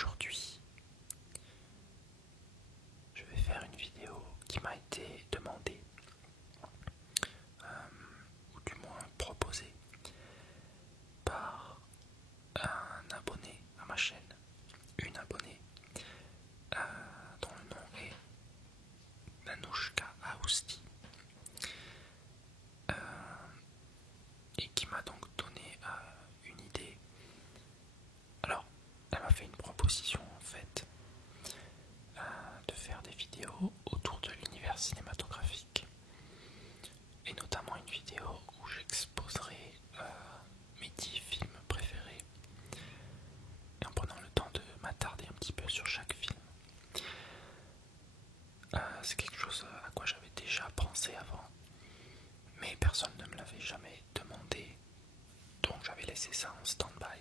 Aujourd'hui, je vais faire une vidéo qui m'a été demandée, ou du moins proposée, par un abonné à ma chaîne, une abonnée, dont le nom est Nanouchka Aousti, et qui m'a donc donné une idée. Alors, elle m'a fait une proposition en fait, de faire des vidéos autour de l'univers cinématographique, et notamment une vidéo où j'exposerai mes 10 films préférés, et en prenant le temps de m'attarder un petit peu sur chaque film. C'est quelque chose à quoi j'avais déjà pensé avant, mais personne ne me l'avait jamais demandé, donc j'avais laissé ça en stand-by.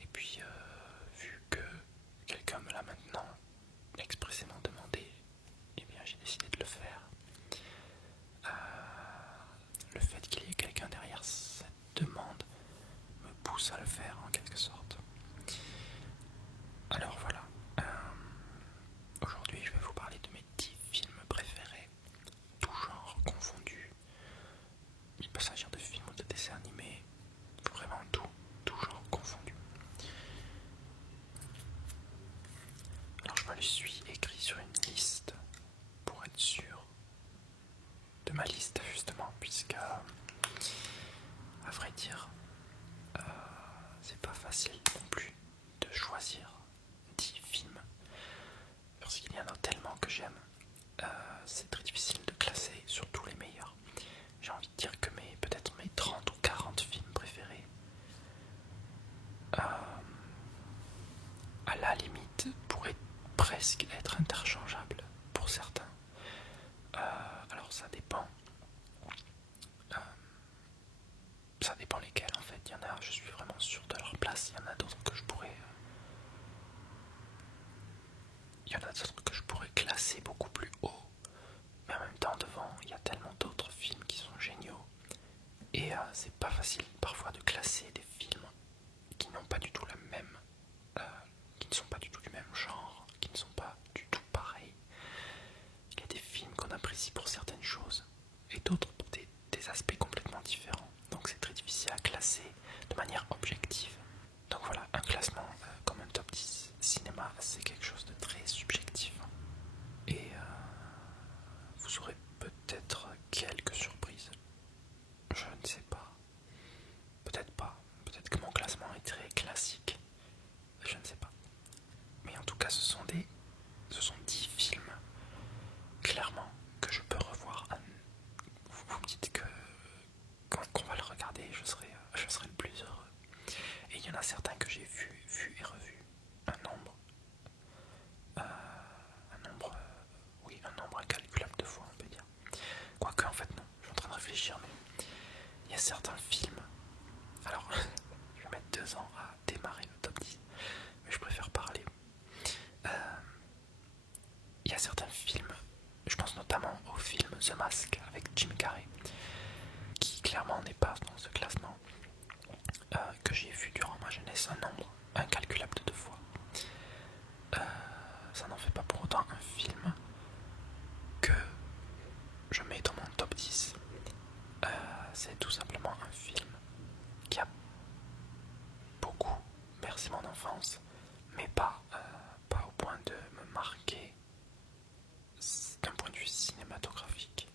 Et puis, vu que quelqu'un me l'a maintenant expressément demandé, eh bien j'ai décidé de le faire. Le fait qu'il y ait quelqu'un derrière cette demande me pousse à le faire en quelque sorte. Alors voilà, aujourd'hui je vais vous parler de mes 10 films préférés, tout genre confondu. Il peut s'agir de films ou de dessins animés, vraiment tout genre confondu. Alors je me le suis écrit sur une liste pour être sûr de ma liste justement, puisque à vrai dire c'est pas facile non plus de choisir 10 films parce qu'il y en a tellement que j'aime. C'est très difficile de classer surtout les meilleurs. J'ai envie de dire que peut-être mes 30 ou 40 films préférés, à la limite, pourraient presque être interchangeables pour certains. Alors ça dépend. Ça dépend lesquels en fait. Il y en a, je suis vraiment sûr de leur place. Il y en a d'autres que je pourrais. Il y en a d'autres que je pourrais classer beaucoup plus haut. Mais en même temps, devant, il y a tellement d'autres films qui sont géniaux. Et c'est pas facile parfois de classer des films qui n'ont pas du tout la même. Qui ne sont pas du tout du même genre, qui ne sont pas du tout pareils. Il y a des films qu'on apprécie pour certaines choses et d'autres pour des aspects complètement différents. Donc c'est très difficile à classer de manière objective. Donc voilà, un classement comme un top 10 cinéma, c'est quelque chose de très subjectif. Et vous aurez peut-être quelques surprises. Je ne sais pas. Peut-être pas. Peut-être que mon classement est très classique. Je ne sais pas. Mais en tout cas, ce sont 10 films, clairement, que je peux revoir. Vous me dites qu'on va le regarder, je serai le plus heureux. Et il y en a certains que j'ai vus et revus. Un nombre incalculable de fois, on peut dire. Quoique, en fait, non, je suis en train de réfléchir, mais il y a certains films. Alors, je vais mettre 2 ans à démarrer le top 10, mais je préfère parler. Il y a certains films, je pense notamment au film The Mask avec Jim Carrey, qui clairement n'est pas dans ce classement, que j'ai vu durant ma jeunesse un nombre incalculable de fois. Ça n'en fait pas pour autant un film que je mets dans mon top 10. C'est tout simplement un film qui a beaucoup bercé mon enfance, mais pas au point de me marquer d'un point de vue cinématographique.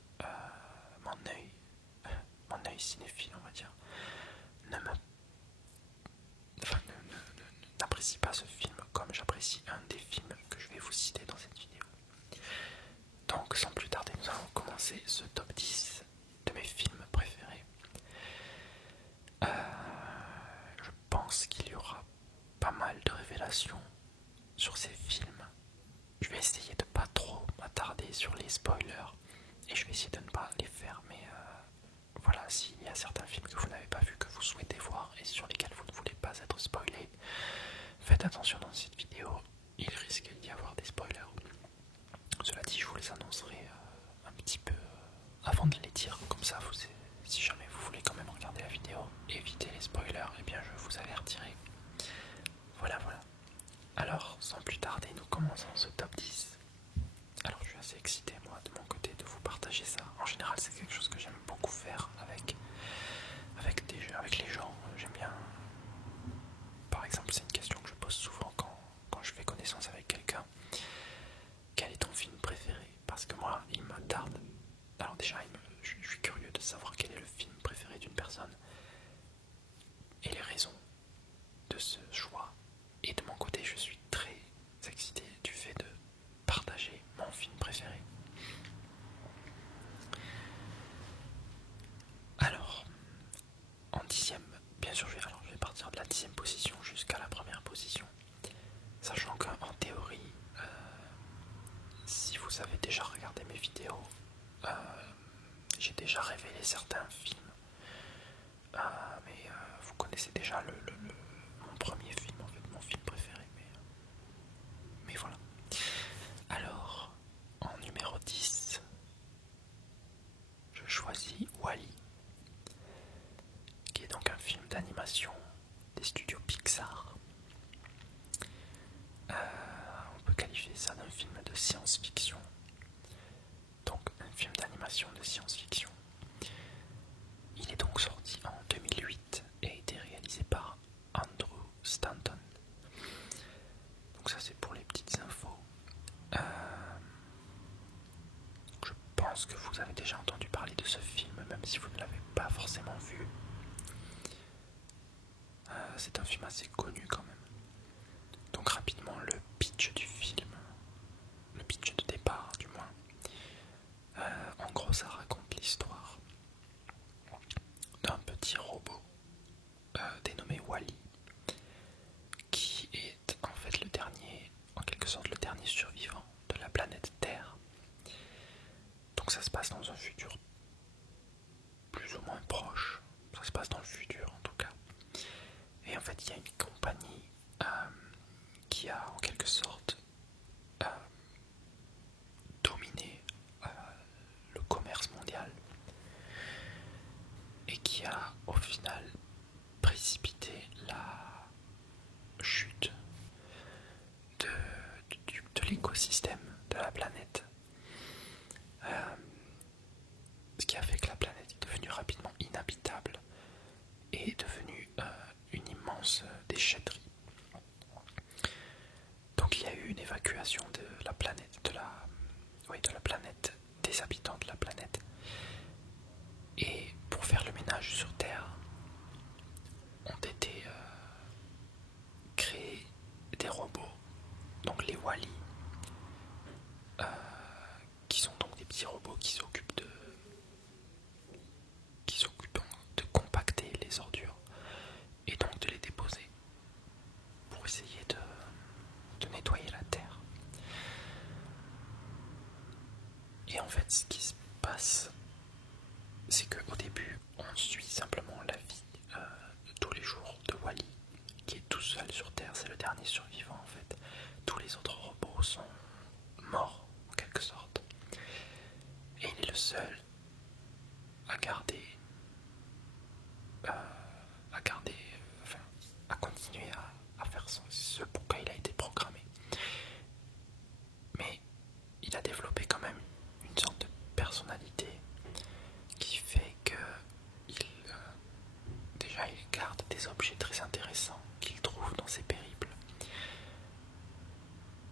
Mon œil cinéphile, on va dire, n'apprécie pas ce film comme j'apprécie un des films que je vais vous citer dans cette vidéo. Donc sans plus tarder, nous allons commencer ce top 10 de mes films préférés. Je pense qu'il y aura pas mal de révélations sur ces films. Je vais essayer de pas trop m'attarder sur les spoilers et je vais essayer de ne pas les faire, mais voilà, s'il y a certains films que vous n'avez pas vus, que vous souhaitez voir et sur lesquels vous ne voulez pas être spoilé, faites attention dans cette vidéo, il risque d'y avoir des spoilers. Cela dit, je vous les annoncerai un petit peu avant de les dire, comme ça si jamais vous voulez quand même regarder la vidéo, évitez les spoilers, et bien je vous avertirai. Voilà. Et de mon côté, je suis très excité du fait de partager mon film préféré. Alors, en dixième, bien sûr, je vais partir de la 10e position jusqu'à la première position. Sachant qu'en théorie, si vous avez déjà regardé mes vidéos, euh, j'ai déjà révélé certains films. Mais vous connaissez déjà mon premier film, en fait, mon film préféré. Mais voilà. Alors, en numéro 10, je choisis Wall-E, qui est donc un film d'animation des studios Pixar. On peut qualifier ça d'un film de science-fiction. Donc un film d'animation de science-fiction. Il est donc sorti en 2008 et a été réalisé par Andrew Stanton. Donc ça c'est pour les petites infos. Je pense que vous avez déjà entendu parler de ce film, même si vous ne l'avez pas forcément vu. C'est un film assez connu quand même. Donc rapidement le pitch du film, le pitch de départ du moins. En gros ça raconte l'histoire d'un petit robot dénommé Wall-E, qui est en fait le dernier, en quelque sorte le dernier survivant de la planète Terre. Donc ça se passe dans un futur plus ou moins proche, ça se passe dans le futur en tout cas. Et en fait il y a une compagnie qui a en quelque sorte dominé le commerce mondial et qui a au final précipité la chute de l'écosystème de la planète. Ce qui a fait que la planète est devenue rapidement inhabitable et est devenue une immense déchetterie. Donc il y a eu une évacuation de la planète, de la planète, des habitants de la planète. Et pour faire le ménage sur Terre, ont été créés des robots, donc les Wall-E, qui sont donc des petits robots qui s'occupent de compacter les ordures et donc de les déposer pour essayer de nettoyer la Terre. Et en fait, ce qui se passe, c'est qu'au début, on suit simplement la vie de tous les jours de Wall-E, qui est tout seul sur Terre, c'est le dernier survivant en fait. Tous les autres robots sont morts en quelque sorte. Et il est le seul à garder, à continuer à faire ce pourquoi il a été programmé. Mais il a développé quand même une sorte de personnalité qui fait que déjà il garde des objets très intéressants qu'il trouve dans ses périples.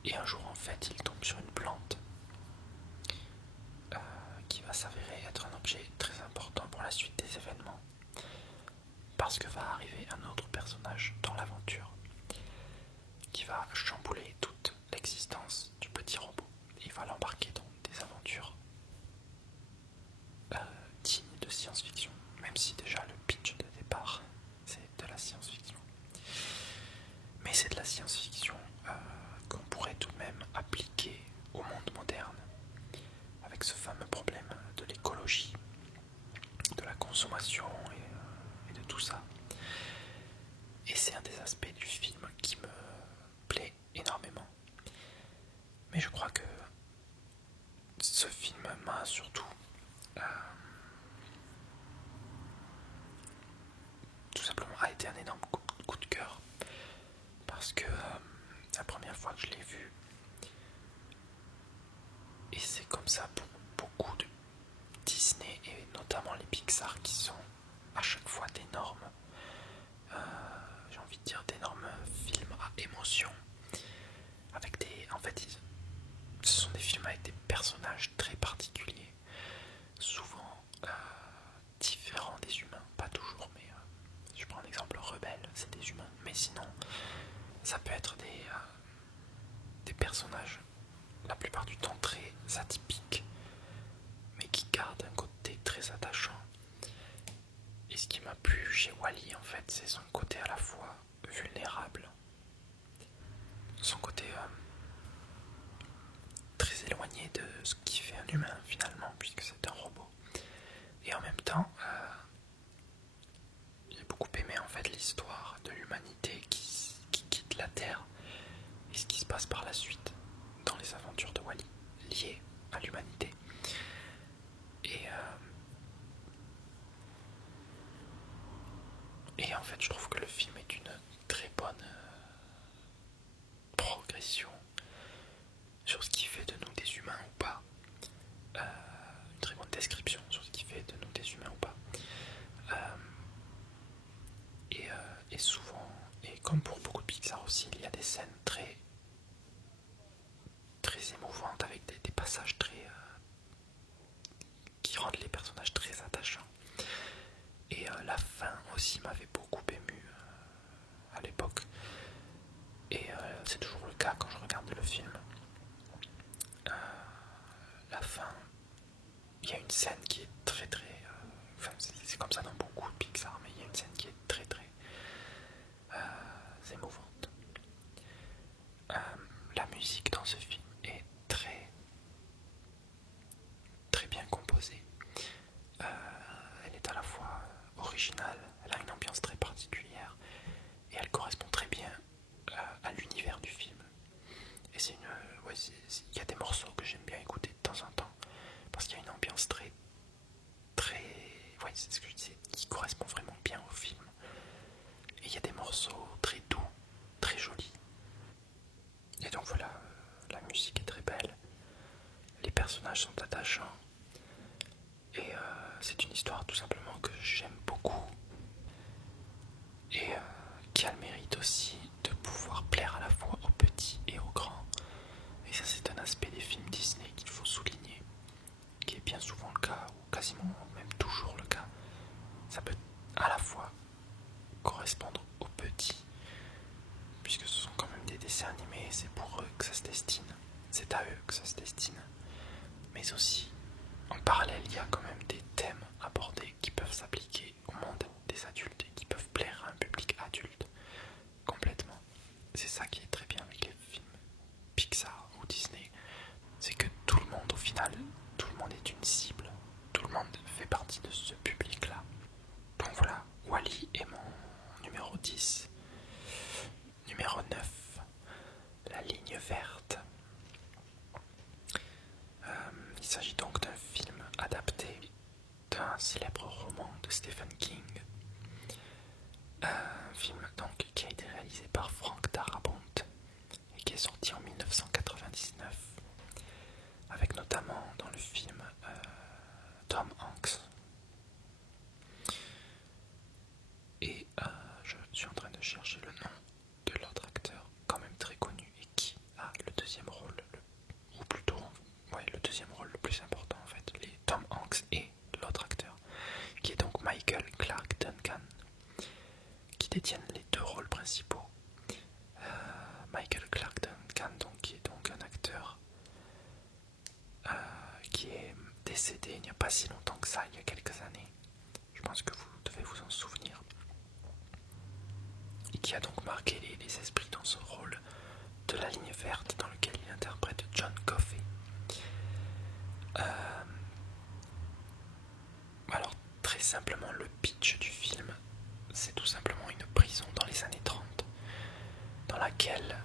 Et un jour en fait il tombe sur une plante qui va s'avérer être un objet très important pour la suite des événements, parce que va arriver un autre personnage dans l'aventure qui va chambouler toute l'existence du petit robot. Il va l'embarquer dans des aventures dignes de science-fiction, même si déjà le pitch de départ c'est de la science-fiction. Mais c'est de la science-fiction qu'on pourrait tout de même appliquer au monde moderne, avec ce fameux problème de l'écologie, de la consommation et de tout ça. Et c'est un des aspects du film qui me plaît énormément. Mais je crois que ce film m'a surtout tout simplement a été un énorme coup de cœur, parce que la première fois que je l'ai vu, et c'est comme ça pour beaucoup de Disney et notamment les Pixar qui sont à chaque fois d'énormes, j'ai envie de dire d'énormes films à émotion, avec en fait ce sont des films avec des personnages très particuliers, souvent différents des humains, pas toujours, mais je prends un exemple, Rebelle, c'est des humains, mais sinon ça peut être des personnages, la plupart du temps très atypiques, mais qui gardent un côté très attachant. Et ce qui m'a plu chez Wall-E, en fait, c'est son côté à la fois vulnérable, son côté très éloigné de ce qui fait un humain finalement, puisque c'est un robot. Et en même temps, j'ai beaucoup aimé en fait l'histoire de l'humanité qui quitte la Terre et ce qui se passe par la suite dans les aventures de Wall-E liées à l'humanité. Et en fait, je trouve que le film est une très bonne progression sur ce qui fait de nous des humains ou pas. Une très bonne description sur ce qui fait de nous des humains ou pas. Et souvent, et comme pour beaucoup de Pixar aussi, il y a des scènes très émouvantes avec des passages qui rendent les personnages très attachants. Et la fin aussi m'avait beaucoup ému à l'époque. Et c'est toujours le cas quand je regarde le film. La fin, il y a une scène qui est très enfin c'est comme ça dans beaucoup de Pixar, mais il y a une scène qui est très émouvante. La musique dans ce film est très bien composée. Elle est à la fois originale, elle a une ambiance très particulière et elle correspond très bien à l'univers du film. Et c'est il y a des morceaux que j'aime bien écouter de temps en temps parce qu'il y a une ambiance ouais, c'est ce que je disais, qui correspond vraiment bien au film. Et il y a des morceaux très doux, très jolis. Et donc voilà, la musique est très belle, les personnages sont attachants, et c'est une histoire tout simplement que j'aime beaucoup, et qui a le mérite aussi de pouvoir plaire à la fois aux petits et aux grands. Et ça, c'est un aspect des films Disney qu'il faut souligner, qui est bien souvent le cas, ou quasiment même toujours le cas. Ça peut à la fois correspondre aux petits, puisque ce sont quand même des dessins animés, c'est pour eux que ça se destine, c'est à eux que ça se destine, mais aussi en parallèle il y a quand même des thèmes abordés qui peuvent s'appliquer au monde des adultes et qui peuvent plaire à un public adulte complètement. C'est ça qui est très bien avec les films Pixar ou Disney, c'est que tout le monde au final, tout le monde est une cible, tout le monde fait partie de ce public là. Donc voilà, Wall-E est mon numéro 10. Numéro 9, La ligne verte. Il s'agit donc d'un film adapté d'un célèbre roman de Stephen King. Un film donc qui a été réalisé par Frank Darabont et qui est sorti en 1999, avec notamment dans le film Tom Hanks. Et je suis en train de chercher le nom de l'autre acteur, quand même très connu, et qui a le deuxième rôle, ou plutôt, ouais, le deuxième rôle le plus important en fait, les Tom Hanks et l'autre acteur, qui est donc Michael Clarke Duncan, qui détiennent les deux rôles principaux. Michael Clarke Duncan, donc, qui est donc un acteur qui est décédé il n'y a pas si longtemps que ça, il y a quelques années. Je pense que vous devez vous en souvenir. Et qui a donc marqué les esprits dans ce rôle de La ligne verte, dans lequel il interprète John Coffey. Alors très simplement, le pitch du film, c'est tout simplement une prison dans les années 30 dans laquelle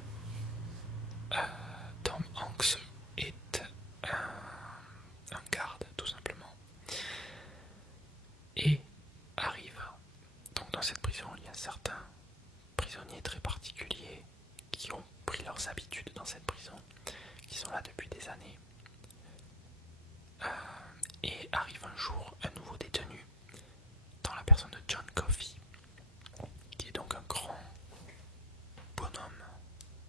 Tom Hanks est un garde tout simplement, et arrive donc dans cette prison. Il y a certains prisonniers très particuliers qui ont pris leurs habitudes dans cette prison, qui sont là depuis des années, et arrive un jour un nouveau détenu dans la personne de John Coffey, qui est donc un grand bonhomme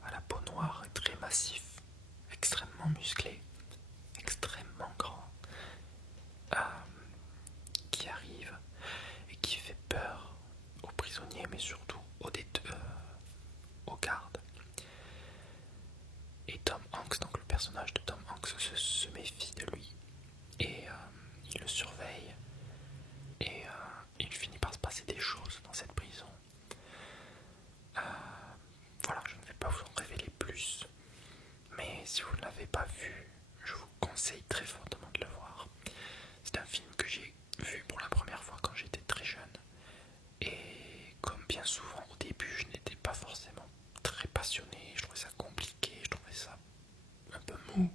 à la peau noire et très massif, extrêmement musclé, extrêmement grand, qui arrive et qui fait peur aux prisonniers, mais surtout aux gardes, personnage de Tom Hanks se méfie de lui et il le surveille et il finit par se passer des choses dans cette prison. Voilà, je ne vais pas vous en révéler plus, mais si vous ne l'avez pas vu, je vous conseille très fortement de le voir. C'est un film que j'ai vu pour la première fois quand j'étais très jeune, et comme bien souvent au début je n'étais pas forcément très passionné, je trouvais ça compliqué, je trouvais ça un peu mou,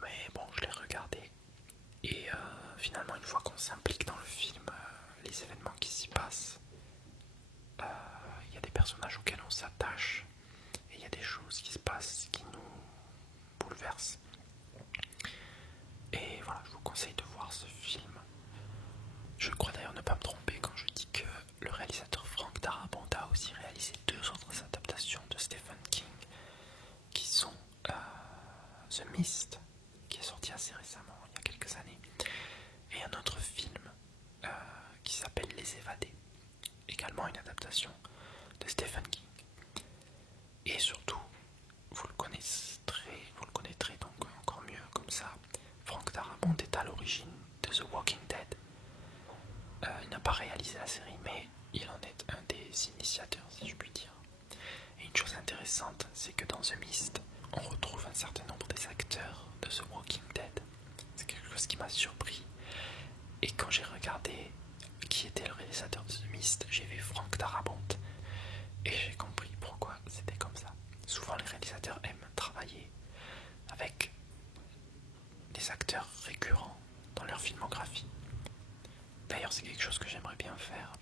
mais bon, je l'ai regardé et finalement une fois qu'on s'implique dans le film, les événements qui s'y passent, il y a des personnages auxquels on s'attache et il y a des choses qui se passent qui nous bouleversent. Et voilà, je vous conseille de voir ce film. Je crois d'ailleurs ne pas me tromper quand je dis que le réalisateur Frank Darabont a aussi réalisé 2 autres adaptations de Stephen King qui sont The Mist, qui est sorti assez récemment, il y a quelques années, et un autre film qui s'appelle Les Évadés, également une adaptation de Stephen King. Et surtout, vous le connaîtrez donc encore mieux comme ça, Frank Darabont est à l'origine de The Walking Dead. Il n'a pas réalisé la série, mais il en est un des initiateurs, si je puis dire. Et une chose intéressante, c'est que dans The Mist, on retrouve un certain nombre des acteurs de The Walking Dead. C'est quelque chose qui m'a surpris. Et quand j'ai regardé qui était le réalisateur de The Mist, j'ai vu Frank Darabont. Et j'ai compris pourquoi c'était comme ça. Souvent les réalisateurs aiment travailler avec des acteurs récurrents dans leur filmographie. D'ailleurs, c'est quelque chose que j'aimerais bien faire,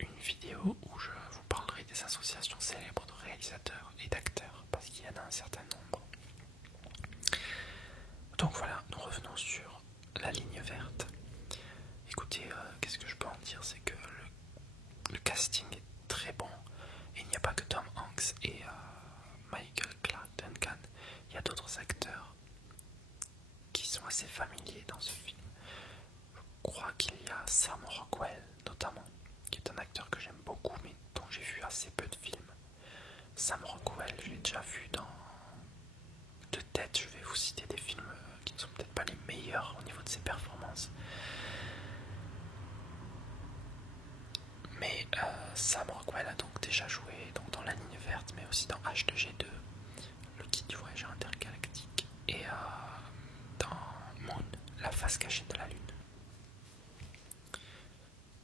une vidéo où je vous parlerai des associations célèbres de réalisateurs et d'acteurs, parce qu'il y en a un certain nombre. Donc voilà, nous revenons sur La Ligne Verte. Écoutez, qu'est-ce que je peux en dire, c'est que le casting est très bon, et il n'y a pas que Tom Hanks et Michael Clarke Duncan, il y a d'autres acteurs qui sont assez familiers dans ce film. Je crois qu'il y a Sam Rockwell notamment, qui est un acteur que j'aime beaucoup mais dont j'ai vu assez peu de films. Sam Rockwell, je l'ai déjà vu dans... De tête, je vais vous citer des films qui ne sont peut-être pas les meilleurs au niveau de ses performances. Mais Sam Rockwell a donc déjà joué donc, dans La Ligne Verte, mais aussi dans H2G2, Le Guide du Voyageur Intergalactique, et dans Moon, La Face Cachée de la Lune.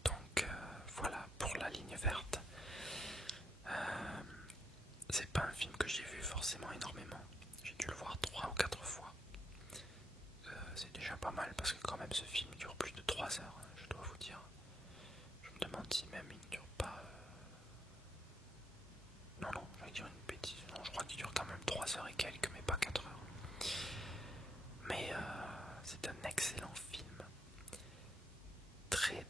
Donc voilà pour La Ligne Verte. C'est pas un film que j'ai vu forcément énormément. J'ai dû le voir 3 ou 4 fois. C'est déjà pas mal parce que quand même ce film dure plus de 3 heures, je dois vous dire. Je me demande si même il ne dure pas... Non, je vais dire une bêtise. Non, je crois qu'il dure quand même 3 heures et quelques, mais pas 4 heures. Mais c'est un excellent film. Très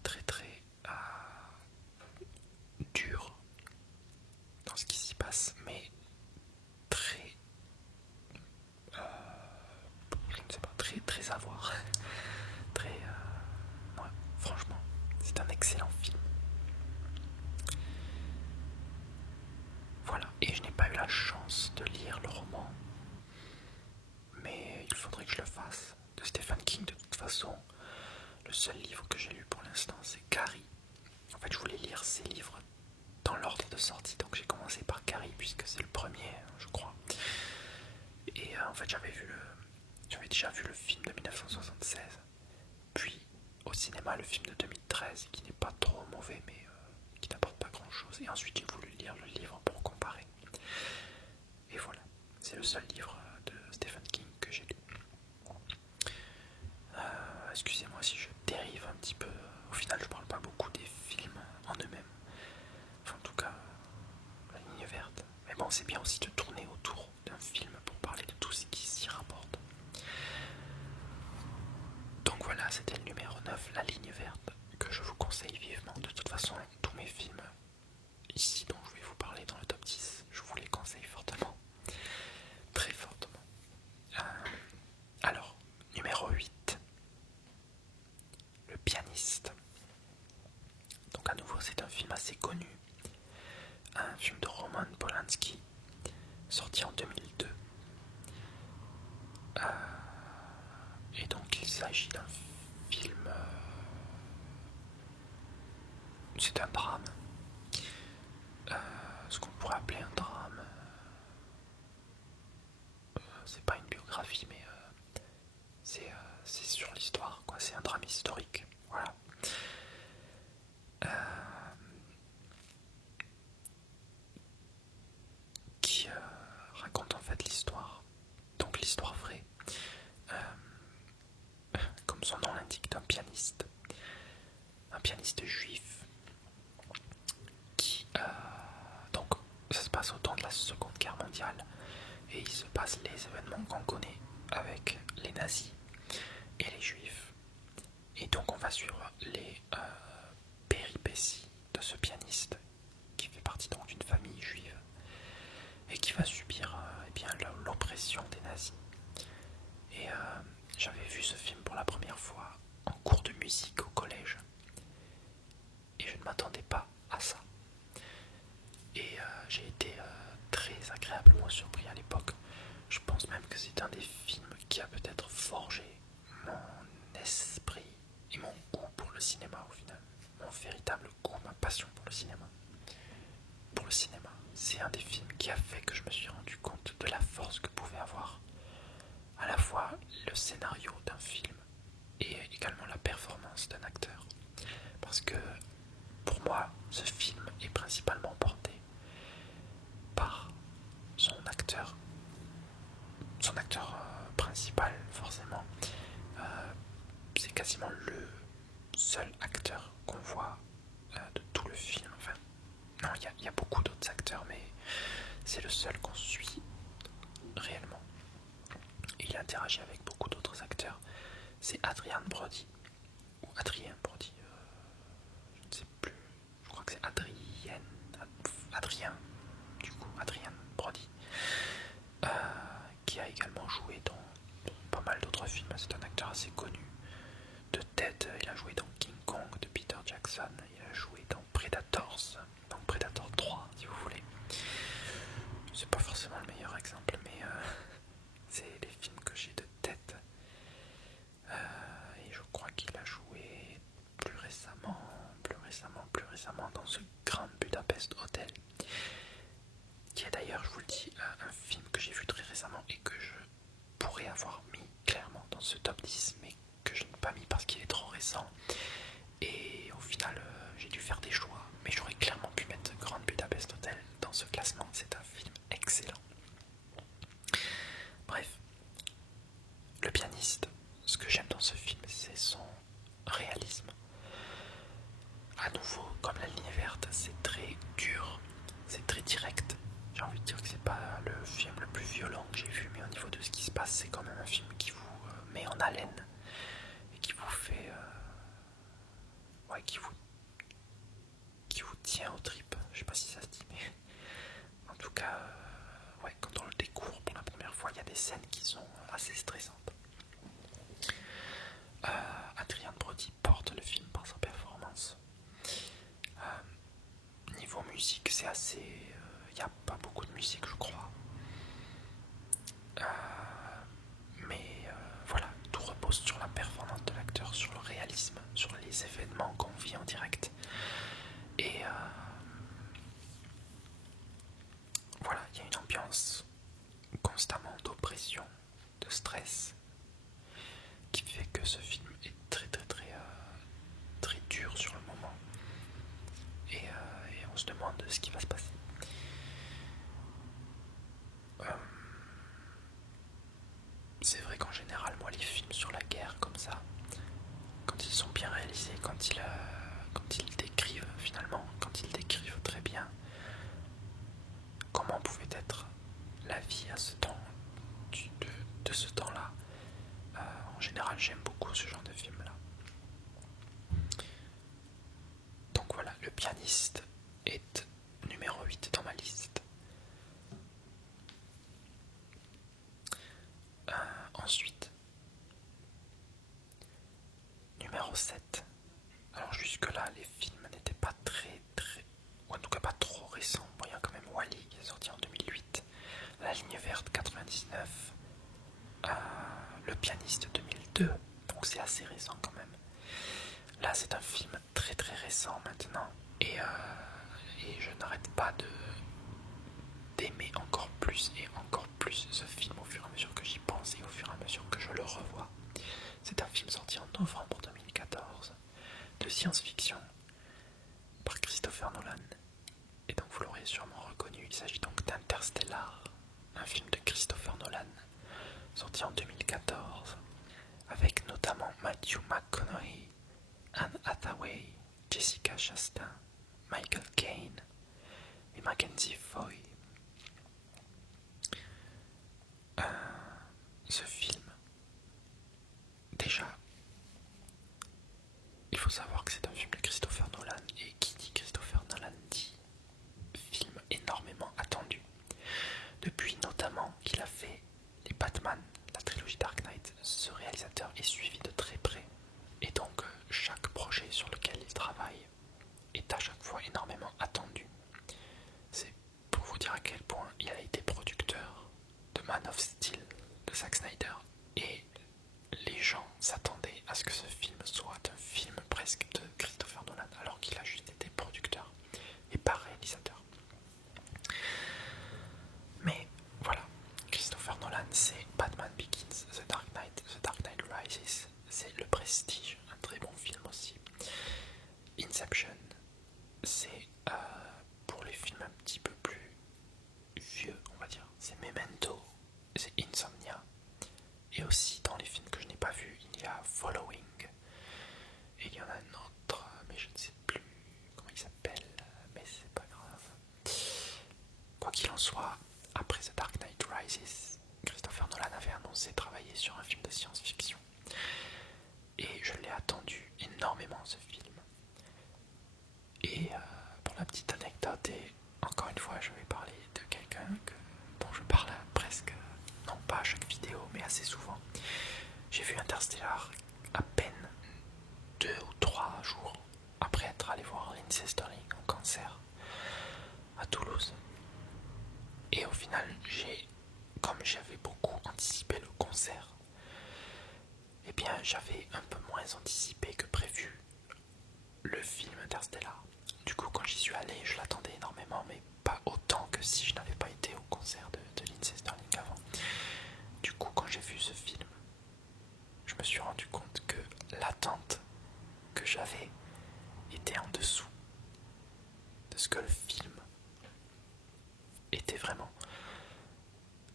dur dans ce qui s'y passe, mais très... je ne sais pas, très à voir. Très... ouais, franchement, c'est un excellent film. Voilà, et je n'ai pas eu la chance de lire le roman, mais il faudrait que je le fasse. De Stephen King, de toute façon, le seul livre que j'ai lu pour l'instant, c'est Carrie. En fait, je voulais lire ces livres dans l'ordre de sortie, donc j'ai commencé par Carrie, puisque c'est le premier, je crois. Et en fait, j'avais déjà vu le film de 1976, puis au cinéma le film de 2013, qui n'est pas trop mauvais, mais qui n'apporte pas grand-chose. Et ensuite, j'ai voulu lire le livre pour comparer. Et voilà, c'est le seul livre de Stephen King que j'ai lu. Excusez-moi si je dérive un petit peu. Au final, je parle pas beaucoup des films en eux-mêmes. Enfin, en tout cas, La Ligne Verte. Mais bon, c'est bien aussi de tourner autour d'un film pour parler de tout ce qui s'y rapporte. Donc voilà, c'était le numéro 9, La Ligne Verte, que je vous conseille vivement. De toute façon, tous mes films ici dont je vais vous parler dans le top 10, je vous les conseille fortement. Très fortement. Alors, numéro 8, Le Pianiste. Donc à nouveau, c'est un film assez connu. Un film de Roman Polanski, sorti en 2002. c'est pas une biographie, mais c'est sur l'histoire, quoi. C'est un drame historique, voilà. Euh, qui raconte en fait l'histoire, donc l'histoire vraie, comme son nom l'indique, d'un pianiste, un pianiste juif, qui donc ça se passe au temps de la Seconde Guerre mondiale, et il se passe les événements qu'on connaît avec les nazis et les juifs, et donc on va suivre les péripéties de ce pianiste qui fait partie donc d'une famille juive et qui va subir eh bien l'oppression des nazis. Et j'avais vu ce film pour la première fois en cours de musique au collège et je ne m'attendais pas à ça. Et j'ai été très agréablement surpris à l'époque. Je pense même que c'est un des films qui a peut-être forgé mon esprit et mon goût pour le cinéma au final. Mon véritable goût, ma passion pour le cinéma. Pour le cinéma, c'est un des films qui a fait que je me suis rendu compte de la force que pouvait avoir à la fois le scénario d'un film et également la performance d'un acteur. Parce que pour moi, ce film est principalement porté par son acteur principal forcément. C'est quasiment le seul acteur qu'on voit de tout le film. Enfin, non, il y a beaucoup d'autres acteurs, mais c'est le seul qu'on suit réellement. Et il interagit avec beaucoup d'autres acteurs. C'est Adrien Brody, ou Adrien Brody, je ne sais plus, je crois que c'est Adrien, du coup, Adrien Brody, qui a également joué dans pas mal d'autres films. C'est un acteur assez connu. De tête, il a joué dans King Kong de Peter Jackson, il a joué dans Predators, donc Predator 3 si vous voulez. C'est pas forcément le meilleur exemple, mais c'est les films que j'ai de tête. Et je crois qu'il a joué plus récemment dans ce Grand Budapest Hotel, qui est d'ailleurs, je vous le dis, un film que j'ai vu très récemment et que je pourrais avoir mis clairement dans ce top 10, mais que je n'ai pas mis parce qu'il est trop récent. Et au final, j'ai dû faire des choix, mais j'aurais clairement pu mettre Grand Budapest Hotel dans ce classement. C'est un film excellent. Bref, le pianiste, ce que j'aime dans ce film, c'est son réalisme. À nouveau, comme La Ligne Verte, c'est très dur, c'est très direct. J'ai envie de dire que c'est pas le film le plus violent que j'ai vu, mais au niveau de ce qui se passe, c'est quand même un film qui vous met en haleine et qui vous fait, ouais, qui vous tient aux tripes. Je sais pas si ça se dit, mais en tout cas, ouais, quand on le découvre pour la première fois, il y a des scènes qui sont assez stressantes. Adrien Brody porte le film par sa performance. Niveau musique, c'est assez... Il n'y a pas beaucoup de musique, je crois. Mais voilà, tout repose sur la performance de l'acteur, sur le réalisme, sur les événements qu'on vit en direct. Et voilà, il y a une ambiance constamment d'oppression, de stress, qui fait que ce film est très dur sur le moment. Et on se demande ce qui va se passer. C'est vrai qu'en général, moi, les films sur la guerre comme ça, quand ils sont bien réalisés, quand ils décrivent finalement, quand ils décrivent très bien comment pouvait être la vie à ce temps, de ce temps-là, en général, j'aime beaucoup ce genre de film-là. Donc voilà, Le Pianiste est numéro 8 dans ma liste. Ensuite, numéro 7. Alors jusque là, les films n'étaient pas ou en tout cas pas trop récents. Bon, il y a quand même Wall-E qui est sorti en 2008, La Ligne Verte 99, Le Pianiste 2002, donc c'est assez récent quand même. Là, c'est un film très récent maintenant, et je n'arrête pas d'aimer encore plus et encore plus ce film au fur et à mesure que j'y pense et au fur et à mesure que je le revois. C'est un film sorti en novembre 2014 de science-fiction par Christopher Nolan. Et donc vous l'aurez sûrement reconnu, il s'agit donc d'Interstellar, un film de Christopher Nolan sorti en 2014 avec notamment Matthew McConaughey, Anne Hathaway, Jessica Chastain, Michael Caine et Mackenzie Foy. Ce film, déjà, il faut savoir que c'est un film de Christopher Nolan, et qui dit Christopher Nolan dit film énormément attendu. Depuis notamment qu'il a fait les Batman, la trilogie Dark Knight, ce réalisateur est suivi de très près. Et donc chaque projet sur lequel il travaille est à chaque fois énormément attendu. C'est pour vous dire à quel point il a été producteur de Man of Steel de Zack Snyder, et les gens s'attendaient à ce que ce film soit un film presque de Christopher Nolan, alors qu'il a juste été producteur et pas réalisateur. Mais voilà, Christopher Nolan, c'est Batman Begins, The Dark Knight Rises, c'est Le Prestige, un très bon film aussi. Inception, c'est pour les films un petit peu plus vieux, on va dire, c'est Memento, c'est Insomnia. Et aussi dans les films que je n'ai pas vus, il y a Following. Et il y en a un autre, mais je ne sais plus comment il s'appelle, mais c'est pas grave. Quoi qu'il en soit, après The Dark Knight Rises, Christopher Nolan avait annoncé travailler sur un film de science-fiction. Et je l'ai attendu énormément, ce film. Et pour la petite anecdote, et encore une fois je vais parler de quelqu'un dont je parle presque, non pas à chaque vidéo, mais assez souvent. J'ai vu Interstellar à peine 2 ou 3 jours après être allé voir Lindsay Stirling en concert à Toulouse. Et au final, comme j'avais beaucoup anticipé le concert, eh bien j'avais un peu moins anticipé que prévu le film Interstellar. Du coup, quand j'y suis allé, je l'attendais énormément, mais pas autant que si je n'avais pas été au concert de Lindsay Stirling avant. Du coup, quand j'ai vu ce film, je me suis rendu compte que l'attente que j'avais était en dessous de ce que le film était vraiment.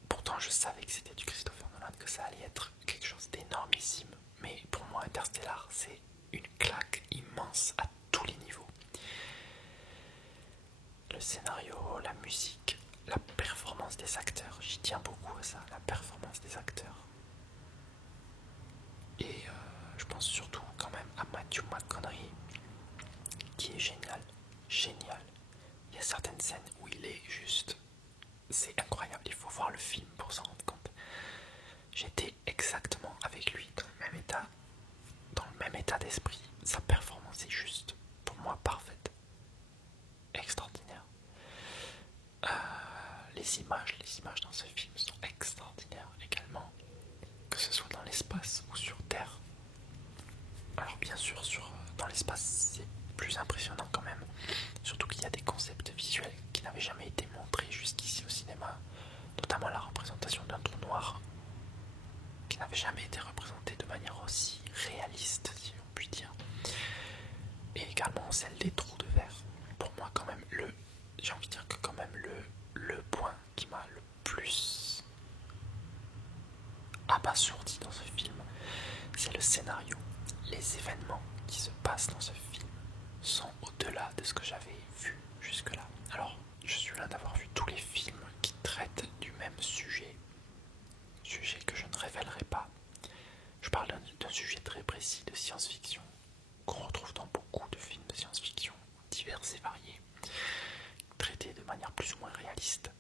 Pourtant, je savais que c'était du Christopher Nolan, que ça allait être quelque chose d'énormissime, mais pour moi, Interstellar, c'est une claque immense à tous les niveaux. Le scénario, la musique, la performance des acteurs, j'y tiens beaucoup à ça, la performance des acteurs. Et je pense surtout quand même à Matthew McConaughey, qui est génial. Il y a certaines scènes où il est juste, c'est incroyable, il faut voir le film pour s'en rendre compte. J'étais exactement avec lui dans le même état d'esprit. Sa performance est juste, pour moi, parfaite, extraordinaire. Les images dans ce film sont extraordinaires également, que ce soit dans l'espace ou sur Terre. Alors bien sûr, dans l'espace, c'est plus impressionnant quand même, surtout qu'il y a des concepts visuels qui n'avaient jamais été montrés jusqu'ici au cinéma, notamment la représentation d'un trou noir qui n'avait jamais été représenté de manière aussi réaliste, si on peut dire, et également celle des trous de verre. Pour moi, quand même, j'ai envie de dire que quand même le point qui m'a le plus abasourdi dans ce film, c'est le scénario. Les événements qui se passent dans ce film sont au-delà de ce que j'avais vu jusque-là. Alors, je suis loin d'avoir vu tous les films qui traitent du même sujet que je ne révélerai pas. Je parle d'un sujet très précis de science-fiction qu'on retrouve dans beaucoup de films de science-fiction divers et variés, traités de manière plus ou moins réaliste.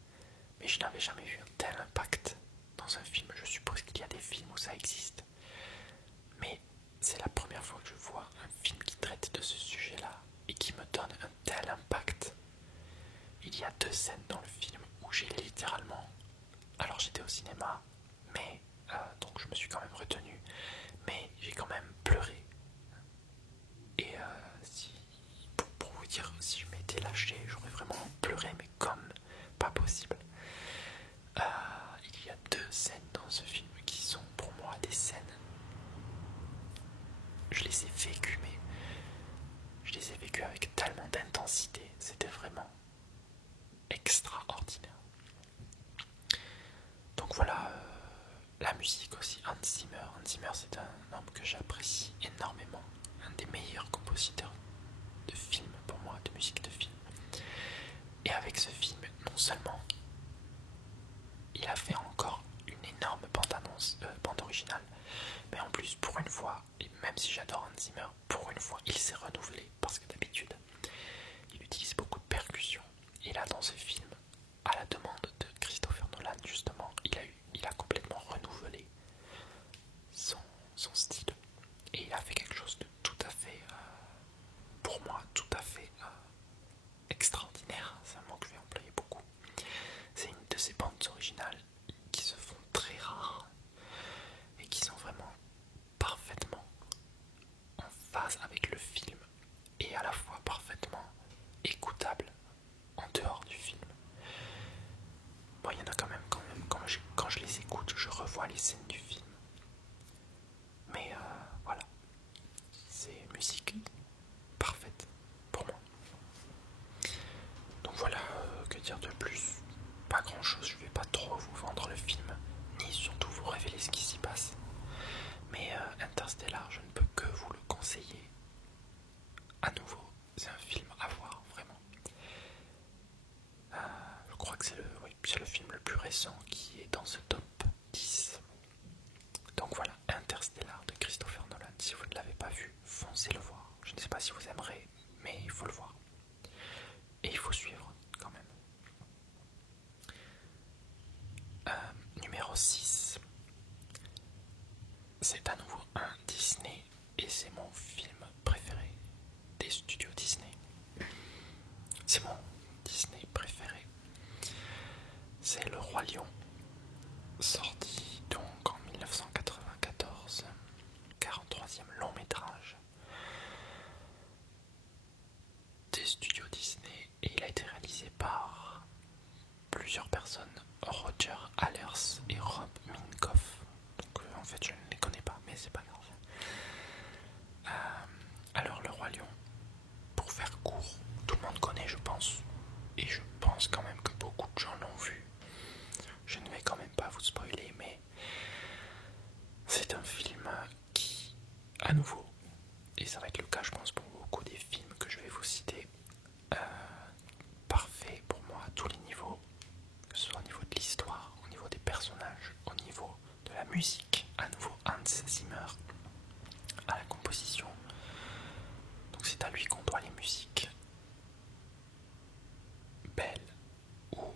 Mais je n'avais jamais vu un tel impact dans un film. Je suppose qu'il y a des films où ça existe, mais c'est la première fois que je vois un film qui traite de ce sujet-là et qui me donne un tel impact. Il y a 2 scènes dans le film où j'ai littéralement... Alors j'étais au cinéma, mais donc je me suis quand même retenu, mais j'ai quand même pleuré. Et pour vous dire, si je m'étais lâché, j'aurais vraiment pleuré, mais comme pas possible. Il les ai vécus, mais je les ai vécus avec tellement d'intensité, c'était vraiment extraordinaire. Donc voilà, la musique aussi, Hans Zimmer. Hans Zimmer, c'est un homme que j'apprécie énormément, un des meilleurs compositeurs de films pour moi, de musique de film. Et avec ce film, non seulement il a fait encore une énorme bande-annonce, bande originale, mais en plus pour une fois, et même si j'adore Hans Zimmer, pour une fois il s'est renouvelé, parce que d'habitude il utilise beaucoup de percussions. Et là dans ce film, à la demande de Christopher Nolan justement, il a complètement renouvelé son style. Et il a fait quelque chose de tout à fait, pour moi, tout à fait extraordinaire. C'est un mot que je vais employer beaucoup. C'est une de ces bandes originales qui se font très rares et qui sont vraiment parfaitement en phase avec le film et à la fois parfaitement écoutables en dehors du film. Bon, il y en a quand même, quand je les écoute, je revois les scènes du film. Mais voilà, c'est musique parfaite pour moi. Donc voilà, que dire de plus? Pas grand chose, je vais pas trop vous vendre le film, ni surtout vous révéler ce qui s'y passe. Mais Interstellar, je ne peux que vous le conseiller. À nouveau, c'est un film à voir, vraiment. Je crois que c'est le film le plus récent qui est dans ce top 10. Donc voilà, Interstellar de Christopher Nolan. Si vous ne l'avez pas vu, foncez le voir. Je ne sais pas si vous aimerez, mais il faut le voir. Et il faut suivre quand même. Numéro 6. C'est à nouveau un Disney et c'est mon film préféré des studios Disney. C'est mon Disney préféré. C'est Le Roi Lion, sorti donc en 1994, 43e long métrage des studios Disney, et il a été réalisé par plusieurs personnes, Roger Allers et Rob Minkoff. Donc en fait je ne les connais pas, mais c'est pas grave. Alors Le Roi Lion, pour faire court, tout le monde connaît je pense, et je pense quand même que beaucoup de gens l'ont vu. Je ne vais quand même pas vous spoiler, mais c'est un film qui, à nouveau, et ça va être le cas je pense pour beaucoup des films que je vais vous citer, parfait pour moi à tous les niveaux, que ce soit au niveau de l'histoire, au niveau des personnages, au niveau de la musique, à nouveau Hans Zimmer à la composition. Donc c'est à lui qu'on doit les musiques belles ou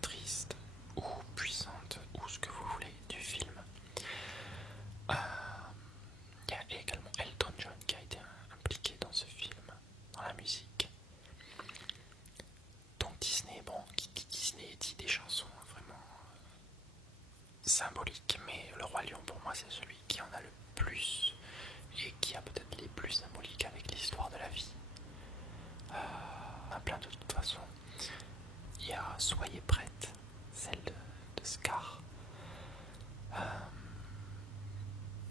tristes ou puissantes ou ce que vous voulez du film. Il y a également Elton John qui a été impliqué dans ce film, dans la musique. Donc Disney, bon, qui dit Disney dit des chansons vraiment symboliques, mais Le Roi Lion pour moi c'est celui qui en a le plus et qui a peut-être les plus symboliques avec l'histoire de la vie. Il y en a plein de toute façon. Il y a Soyez prête, celle de Scar.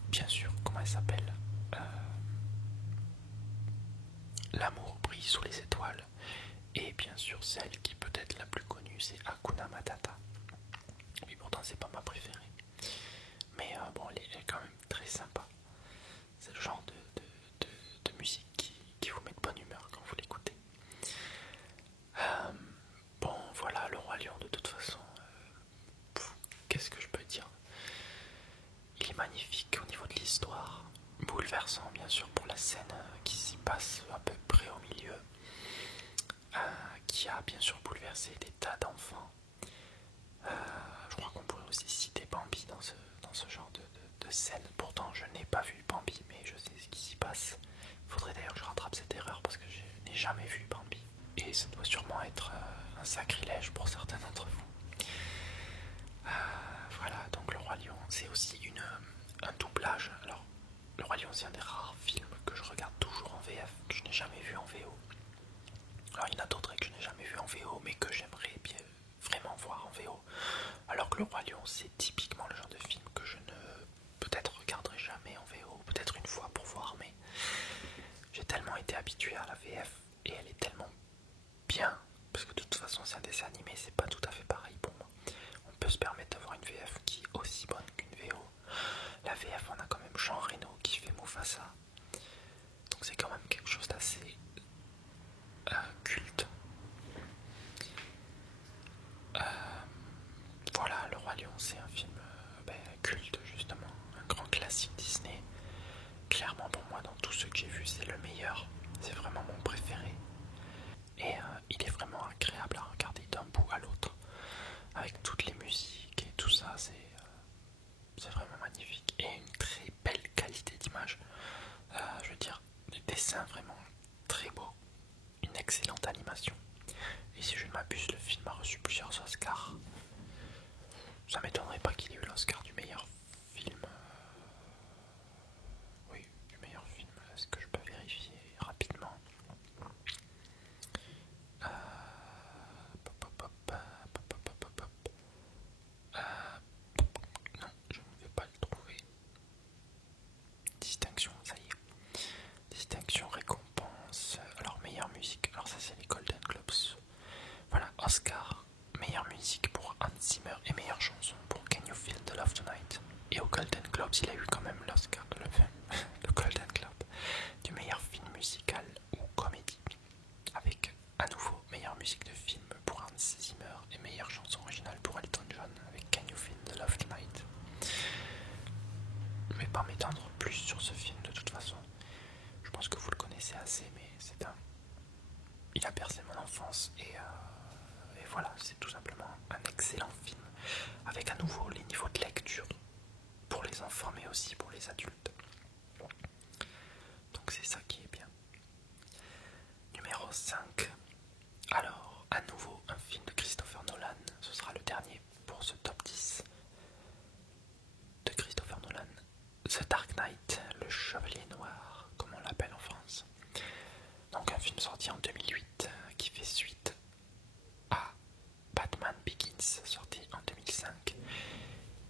Bien sûr, comment elle s'appelle, L'amour brille sous les étoiles. Et bien sûr, celle qui est peut-être la plus connue, c'est Hakuna Matata. Mais pourtant, c'est pas ma préférée. Mais bon, elle est quand même très sympa. C'est le genre de musique qui vous met de bonne humeur quand vous l'écoutez. Bon, voilà, Le Roi Lion, de toute façon, qu'est-ce que je peux dire? Il est magnifique au niveau de l'histoire, bouleversant bien sûr pour la scène qui s'y passe à peu près au milieu, qui a bien sûr bouleversé des tas d'enfants. Je crois qu'on pourrait aussi citer Bambi dans ce genre de scène. Pourtant je n'ai pas vu Bambi, mais je sais ce qui s'y passe. Il faudrait d'ailleurs que je rattrape cette erreur parce que je n'ai jamais vu Bambi. Et ça doit sûrement être un sacrilège pour certains d'entre vous. Voilà, donc Le Roi Lion, c'est aussi un doublage. Alors, Le Roi Lion, c'est un des rares films que je regarde toujours en VF, que je n'ai jamais vu en VO. Alors, il y en a d'autres que je n'ai jamais vu en VO, mais que j'aimerais bien vraiment voir en VO. Alors que Le Roi Lion, c'est typiquement le genre de film que je ne peut-être regarderai jamais en VO, peut-être une fois pour voir habitué à la VF et elle est tellement bien, parce que de toute façon c'est un dessin animé, c'est pas tout à fait pareil pour moi. On peut se permettre d'avoir une VF qui est aussi bonne qu'une VO. La VF, on a quand même Jean Reno qui fait Mufasa, donc c'est quand même quelque chose d'assez culte. Voilà, Le Roi Lion, c'est un film culte justement, un grand classique Disney. Clairement pour moi, dans tous ceux que j'ai vus, c'est le meilleur, c'est vraiment mon préféré. Et il est vraiment agréable à regarder d'un bout à l'autre, avec toutes les musiques et tout ça, c'est vraiment magnifique. Et une très belle qualité d'image, je veux dire, des dessins vraiment très beaux, une excellente animation. Et si je ne m'abuse, le film a reçu plusieurs Oscars. Ça m'étonnerait pas qu'il ait eu l'Oscar du meilleur film. Oui, du meilleur film. Est-ce que je peux vérifier rapidement? Non, je ne vais pas le trouver. Distinction, ça y est. Distinction, récompense. Alors, meilleure musique. Alors, ça, c'est les Golden Globes. Voilà, Oscar. Meilleure musique pour Hans Zimmer et meilleure chanson pour Can You Feel the Love Tonight. Et au Golden Globes, il a eu quand même l'Oscar, le Golden Globe du meilleur film musical ou comédie. Avec à nouveau meilleure musique de film pour Hans Zimmer et meilleure chanson originale pour Elton John avec Can You Feel the Love Tonight. Je ne vais pas m'étendre plus sur ce film de toute façon. Je pense que vous le connaissez assez, mais c'est un... Il a bercé mon enfance et voilà, c'est tout simplement un excellent film avec à nouveau les niveaux de lecture pour les enfants mais aussi pour les adultes. Donc c'est ça qui est bien. Numéro 5. Alors, à nouveau un film de Christopher Nolan. Ce sera le dernier pour ce top 10 de Christopher Nolan. The Dark Knight, le Chevalier Noir, comme on l'appelle en France. Donc un film sorti en 2008 qui fait suite à Batman Begins, sorti en 2005,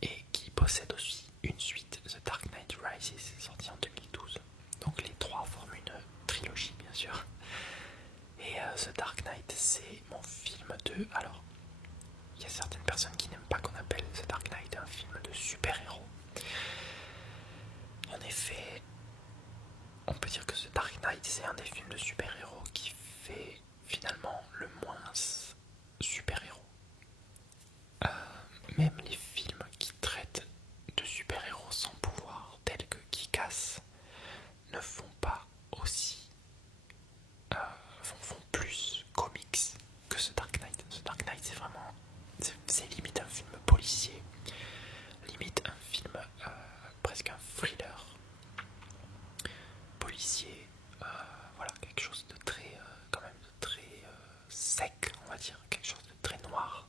et qui possède aussi une suite, The Dark Knight Rises, sorti en 2012. Donc les trois forment une trilogie bien sûr. Et The Dark Knight, c'est mon film de... Alors, il y a certaines personnes qui n'aiment pas qu'on appelle The Dark Knight un film de super-héros. En effet, on peut dire que The Dark Knight, c'est un des films de super-héros qui fait finalement le moins super-héros. Même les films qui traitent de super-héros sans pouvoir, tels que Kick-Ass, ne font pas aussi... font plus comics que The Dark Knight. The Dark Knight, c'est vraiment... C'est limite un film policier, limite un film presque un thriller policier, voilà, quelque chose de très quand même de très sec, on va dire, quelque chose de très noir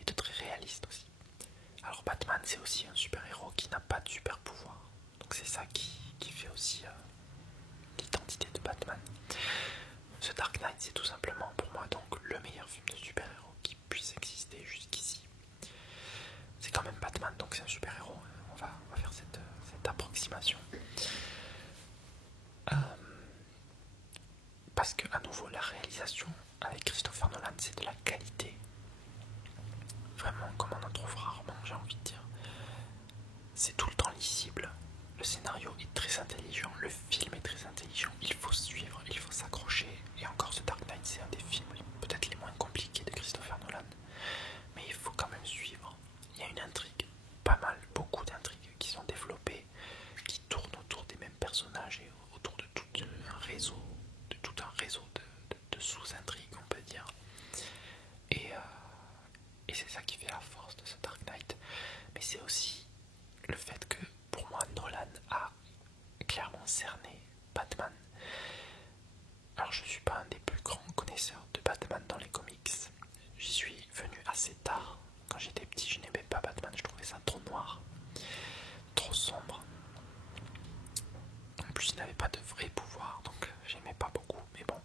et de très réaliste aussi. Alors Batman, c'est aussi un super-héros qui n'a pas de super pouvoir, donc c'est ça qui fait aussi l'identité de Batman. The Dark Knight, c'est tout simplement pour moi donc le meilleur film de super-héros qui puisse exister jusqu'ici. C'est quand même Batman, donc c'est un super-héros. On va faire cette approximation. Parce que, à nouveau, la réalisation avec Christopher Nolan, c'est de la qualité. Vraiment, comme on en trouve rarement, j'ai envie de dire. C'est tout le temps lisible. Le scénario est très intelligent, le film est très intelligent. Il faut suivre, il faut s'accrocher. Et encore, The Dark Knight, c'est un des films peut-être les moins compliqués de Christopher Nolan. Mais il faut quand même suivre. Il y a une intrigue, pas mal, beaucoup d'intrigues qui sont développées, qui tournent autour des mêmes personnages et autour de tout un réseau, de sous-intrigues, on peut dire. Et c'est ça qui fait la force de ce Dark Knight. Mais c'est aussi le fait que, pour moi, Nolan a clairement cerné Batman. Alors je suis pas un des plus grands connaisseurs de Batman dans les comics. J'y suis venu assez tard. Quand j'étais petit, je n'aimais pas Batman, je trouvais ça trop noir, trop sombre. En plus, il n'avait pas de vrai pouvoir, donc j'aimais pas beaucoup. Mais bon,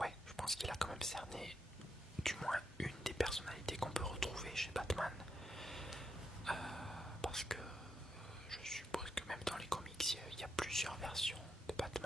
ouais, je pense qu'il a quand même cerné du moins une des personnalités qu'on peut retrouver chez Batman. Parce que je suppose que même dans les comics, il y a plusieurs versions de Batman.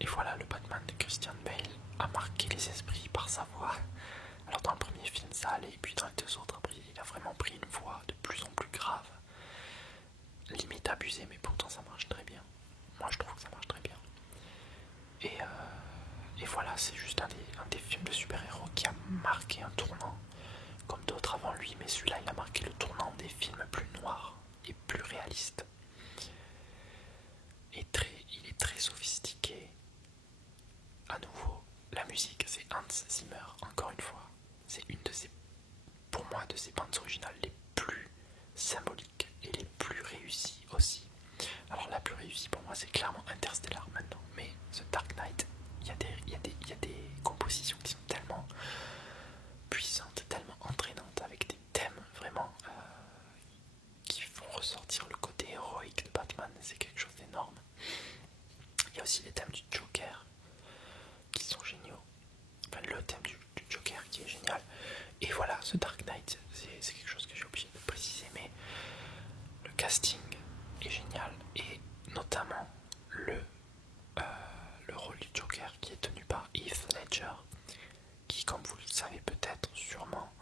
Et voilà, le Batman de Christian Bale a marqué les esprits par sa voix. Alors dans le premier film ça allait, et puis dans les deux autres après il a vraiment pris une voix de plus en plus grave, limite abusée, mais pourtant ça marche très bien. Moi je trouve que ça marche très bien. Et voilà, c'est juste un des films de super-héros qui a marqué un tournant, comme d'autres avant lui, mais celui-là il a marqué le tournant des films plus noirs et plus réalistes. Et il est très sophistiqué. À nouveau, la musique c'est Hans Zimmer, encore une fois. C'est une de ses, pour moi, de ses bandes originales les plus symboliques et les plus réussies aussi. Alors la plus réussie pour moi c'est clairement Interstellar maintenant, mais The Dark Knight, il y a des compositions qui sont tellement puissantes, tellement entraînantes, avec des thèmes vraiment qui font ressortir le côté héroïque de Batman, c'est quelque chose d'énorme. Il y a aussi les thèmes du Joker qui sont géniaux, enfin le thème du Joker qui est génial. Et voilà, The Dark Knight, c'est quelque chose que j'ai oublié de préciser, mais le casting est génial, et notamment le rôle du Joker qui est tenu par Heath Ledger, qui, comme vous le savez peut-être sûrement,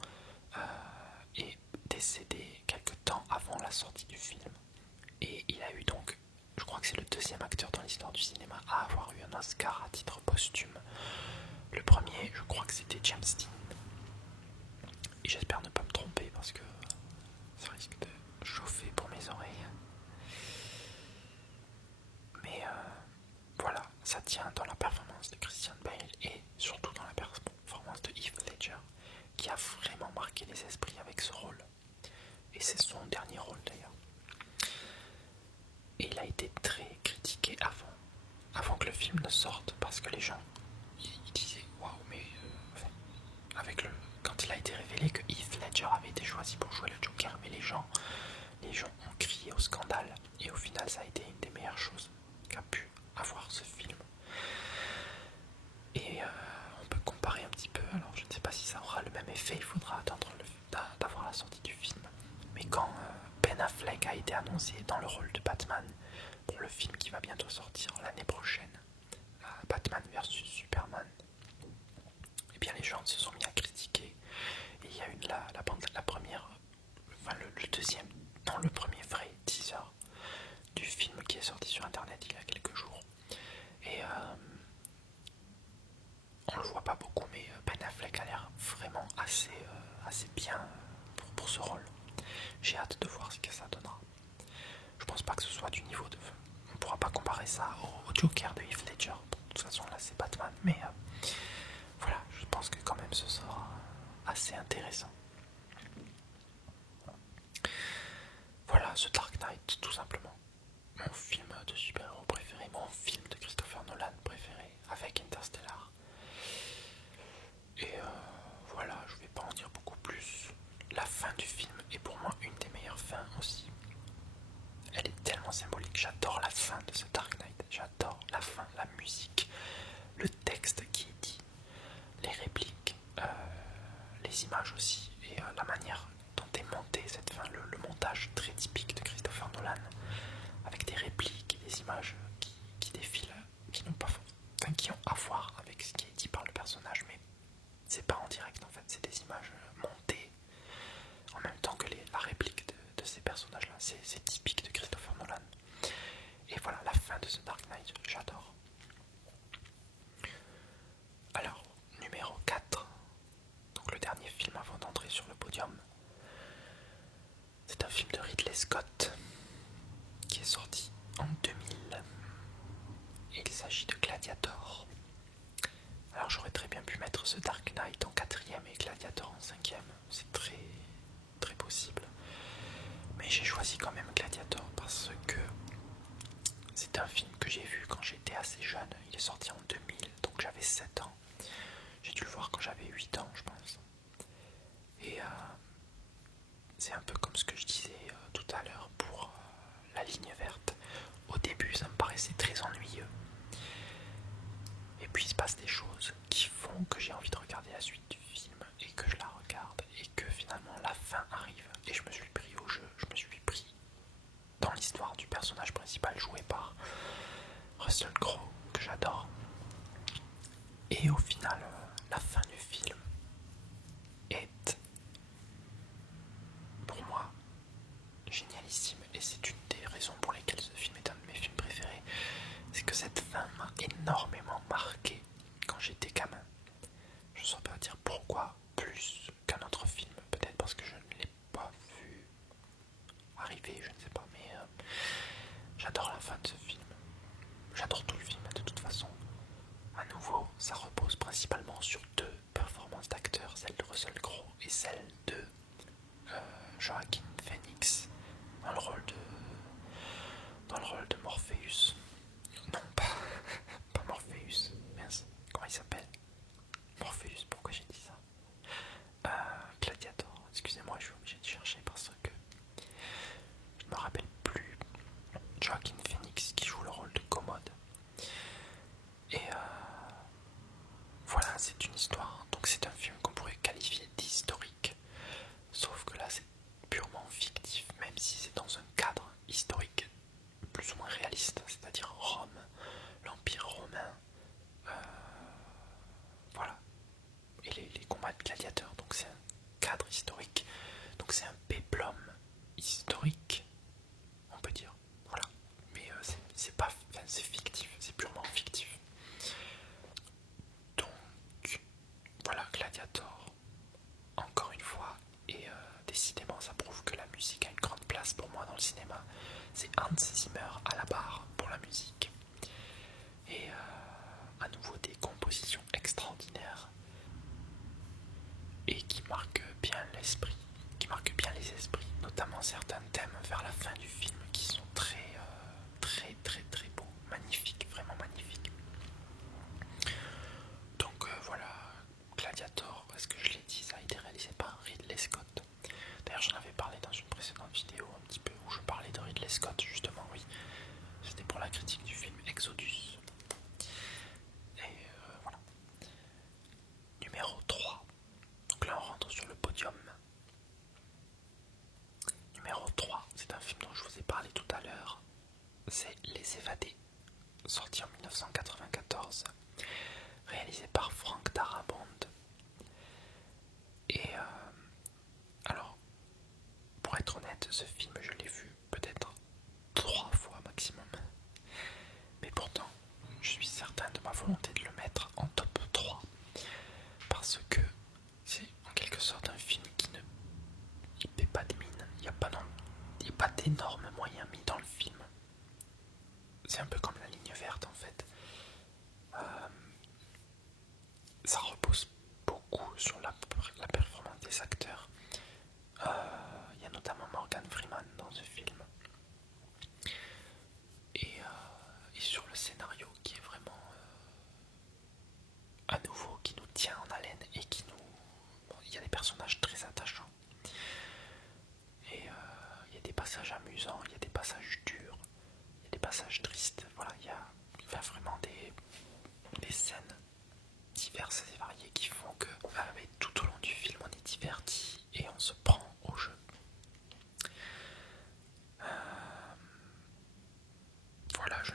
est décédé quelque temps avant la sortie du film. Et il a eu donc, je crois que c'est le deuxième acteur dans l'histoire du cinéma à avoir eu un Oscar à titre posthume. Le premier, je crois que c'était James Dean. Et j'espère ne pas me tromper parce que ça risque de chauffer pour mes oreilles. Mais voilà, ça tient dans la performance de Christian Bale et surtout dans la performance de Heath Ledger, qui a vraiment marqué les esprits avec ce rôle. Et c'est son dernier rôle d'ailleurs. Et il a été très critiqué avant que le film ne sorte, parce que les gens ils disaient waouh, mais quand il a été révélé que Heath Ledger avait été choisi pour jouer le Joker, mais les gens ont crié au scandale, et au final ça a été une des meilleures choses qu'a pu avoir ce film. Et on peut comparer un petit peu, alors je ne sais pas si ça aura le même effet, il faudra attendre d'avoir la sortie du film. Mais quand Ben Affleck a été annoncé dans le rôle de Batman pour le film qui va bientôt sortir l'année prochaine, Batman vs Superman, et bien les gens se sont mis à critiquer. Et il y a eu la première, enfin le deuxième, non le premier vrai teaser du film qui est sorti sur internet il y a quelques jours. Et on le voit pas beaucoup, mais Ben Affleck a l'air vraiment assez bien pour ce rôle. J'ai hâte de voir ce que ça donnera. Je pense pas que ce soit du niveau de... On pourra pas comparer ça au Joker de Heath Ledger. De toute façon là c'est Batman, mais voilà, je pense que quand même ce sera assez intéressant. Voilà, The Dark Knight, tout simplement. Mon film de super-héros préféré, mon film de Christopher Nolan préféré, avec Interstellar. Et voilà, je vais pas en dire beaucoup plus. La fin du film est pour moi une des meilleures fins aussi. Elle est tellement symbolique, j'adore la fin de The Dark Knight, j'adore la fin, la musique, le texte qui est dit, les répliques, les images aussi, et la manière dont est montée cette fin, le montage très typique de Christopher Nolan, avec des répliques et des images qui défilent, qui n'ont pas, enfin, qui ont à voir avec ce qui est dit par le personnage, mais c'est pas en direct en fait, c'est des images montées en même temps que la réplique de ces personnages là, c'est typique de Christopher Nolan. Et voilà, la fin de The Dark Knight, j'adore. Alors, numéro 4, donc le dernier film avant d'entrer sur le podium, c'est un film de Ridley Scott qui est sorti en 2000, et il s'agit de Gladiator. Alors j'aurais très bien pu mettre The Dark Knight en 4ème et Gladiator en 5ème, c'est très très possible, mais j'ai choisi quand même Gladiator parce que c'est un film que j'ai vu quand j'étais assez jeune. Il est sorti en 2000, donc j'avais 7 ans. J'ai dû le voir quand j'avais 8 ans, je pense. Et c'est un peu comme ce que je disais tout à l'heure pour La Ligne Verte. Au début, ça me paraissait très ennuyeux. Et puis il se passe des choses qui font que j'ai envie de regarder la suite du film et que je la regarde et que finalement la fin arrive. Et je me suis pris au jeu, je me suis pris dans l'histoire du personnage principal joué par Russell Crowe, que j'adore. final, la fin du film est, pour moi, génialissime. Et c'est une des raisons pour lesquelles ce film est un de mes films préférés. C'est que cette fin m'a énormément marqué quand j'étais gamin. Je ne saurais pas dire pourquoi plus qu'un autre film. Peut-être parce que je ne l'ai pas vu arriver, je ne sais pas. Mais j'adore la fin de ce film. J'adore tout le film de toute façon. À nouveau, ça repose principalement sur deux performances d'acteurs, celle de Russell Crowe et celle de Joaquin Phoenix dans le rôle de Morpheus. Non, pas Morpheus. Mince, comment il s'appelle? Morpheus, pourquoi j'ai dit ça? Gladiator. Excusez-moi, je suis obligé de chercher parce que je ne me rappelle plus. Joaquin Phoenix qui joue le rôle de Commode. Et voilà, c'est une histoire. Donc c'est un film qu'on pourrait qualifier d'historique. Sauf que là, c'est purement fictif, même si c'est dans un cadre historique plus ou moins réaliste, c'est-à-dire Rome, l'Empire romain, voilà, et les combats de gladiateurs. Donc c'est un cadre historique, donc c'est un péplum historique, on peut dire, voilà. Mais c'est pas, enfin, c'est fictif, c'est purement fictif. Donc voilà, Gladiator, encore une fois, et décidément ça prouve que la musique a une grande place pour moi dans le cinéma. C'est Hans Zimmer à la barre pour la musique. Et à nouveau des compositions extraordinaires et qui marquent bien l'esprit, les esprits, notamment certains thèmes vers la fin du film qui sont très beaux, magnifiques, vraiment magnifiques. Donc voilà, Gladiator, est-ce que je l'ai dit, ça a été réalisé par Ridley Scott. D'ailleurs j'en avais parlé dans une précédente vidéo un petit peu où je parlais de Ridley Scott justement, oui. C'était pour la critique du film Exodus. Et voilà. Numéro 3. Donc là on rentre sur le podium. Numéro 3, c'est un film dont je vous ai parlé tout à l'heure. C'est Les Évadés, sorti en 1994, réalisé par Frank Darabont. Et alors, pour être honnête, ce film je l'ai vu peut-être 3 fois maximum. Mais pourtant, je suis certain de ma volonté de le mettre en top 3. Parce que c'est en quelque sorte un film qui ne paie pas de mine. Il n'y a pas d'énormes moyens mis dans le film. C'est un peu comme La Ligne Verte en fait. Ça repose beaucoup sur la performance des acteurs. Il y a notamment Morgan Freeman dans ce film. Et sur le scénario qui est vraiment à nouveau, qui nous tient en haleine et qui nous... Bon, il y a des personnages très attachants. Et il y a des passages amusants, il y a des passages durs, il y a des passages tristes. Voilà, il y a vraiment des scènes diverses et variées qui font que tout au long du film on est diverti et on se prend au jeu. Voilà, je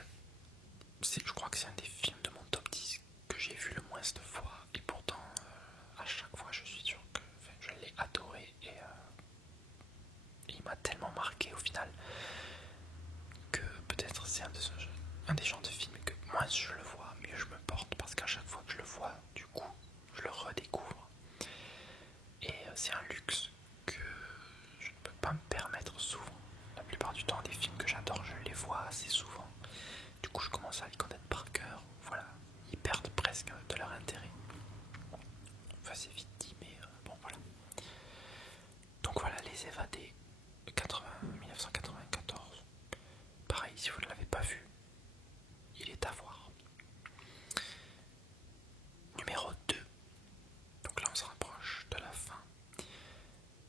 crois que c'est un des films de mon top 10 que j'ai vu le moins de fois et pourtant à chaque fois je suis sûr que je l'ai adoré et il m'a tellement marqué au final que peut-être c'est un des genres de films que moins je le vois, mieux je me porte parce qu'à chaque fois que je le vois, du coup, je le redécouvre. Et c'est un luxe que je ne peux pas me permettre souvent. La plupart du temps, des films que j'adore, je les vois assez souvent. Du coup, je commence à les connaître par cœur. Voilà, ils perdent presque de leur intérêt. Enfin, c'est vite dit, mais bon, voilà. Donc voilà, Les Évadés, 1994. Pareil, si vous ne l'avez pas vu, il est à voir. Numéro 2. Donc là, on se rapproche de la fin.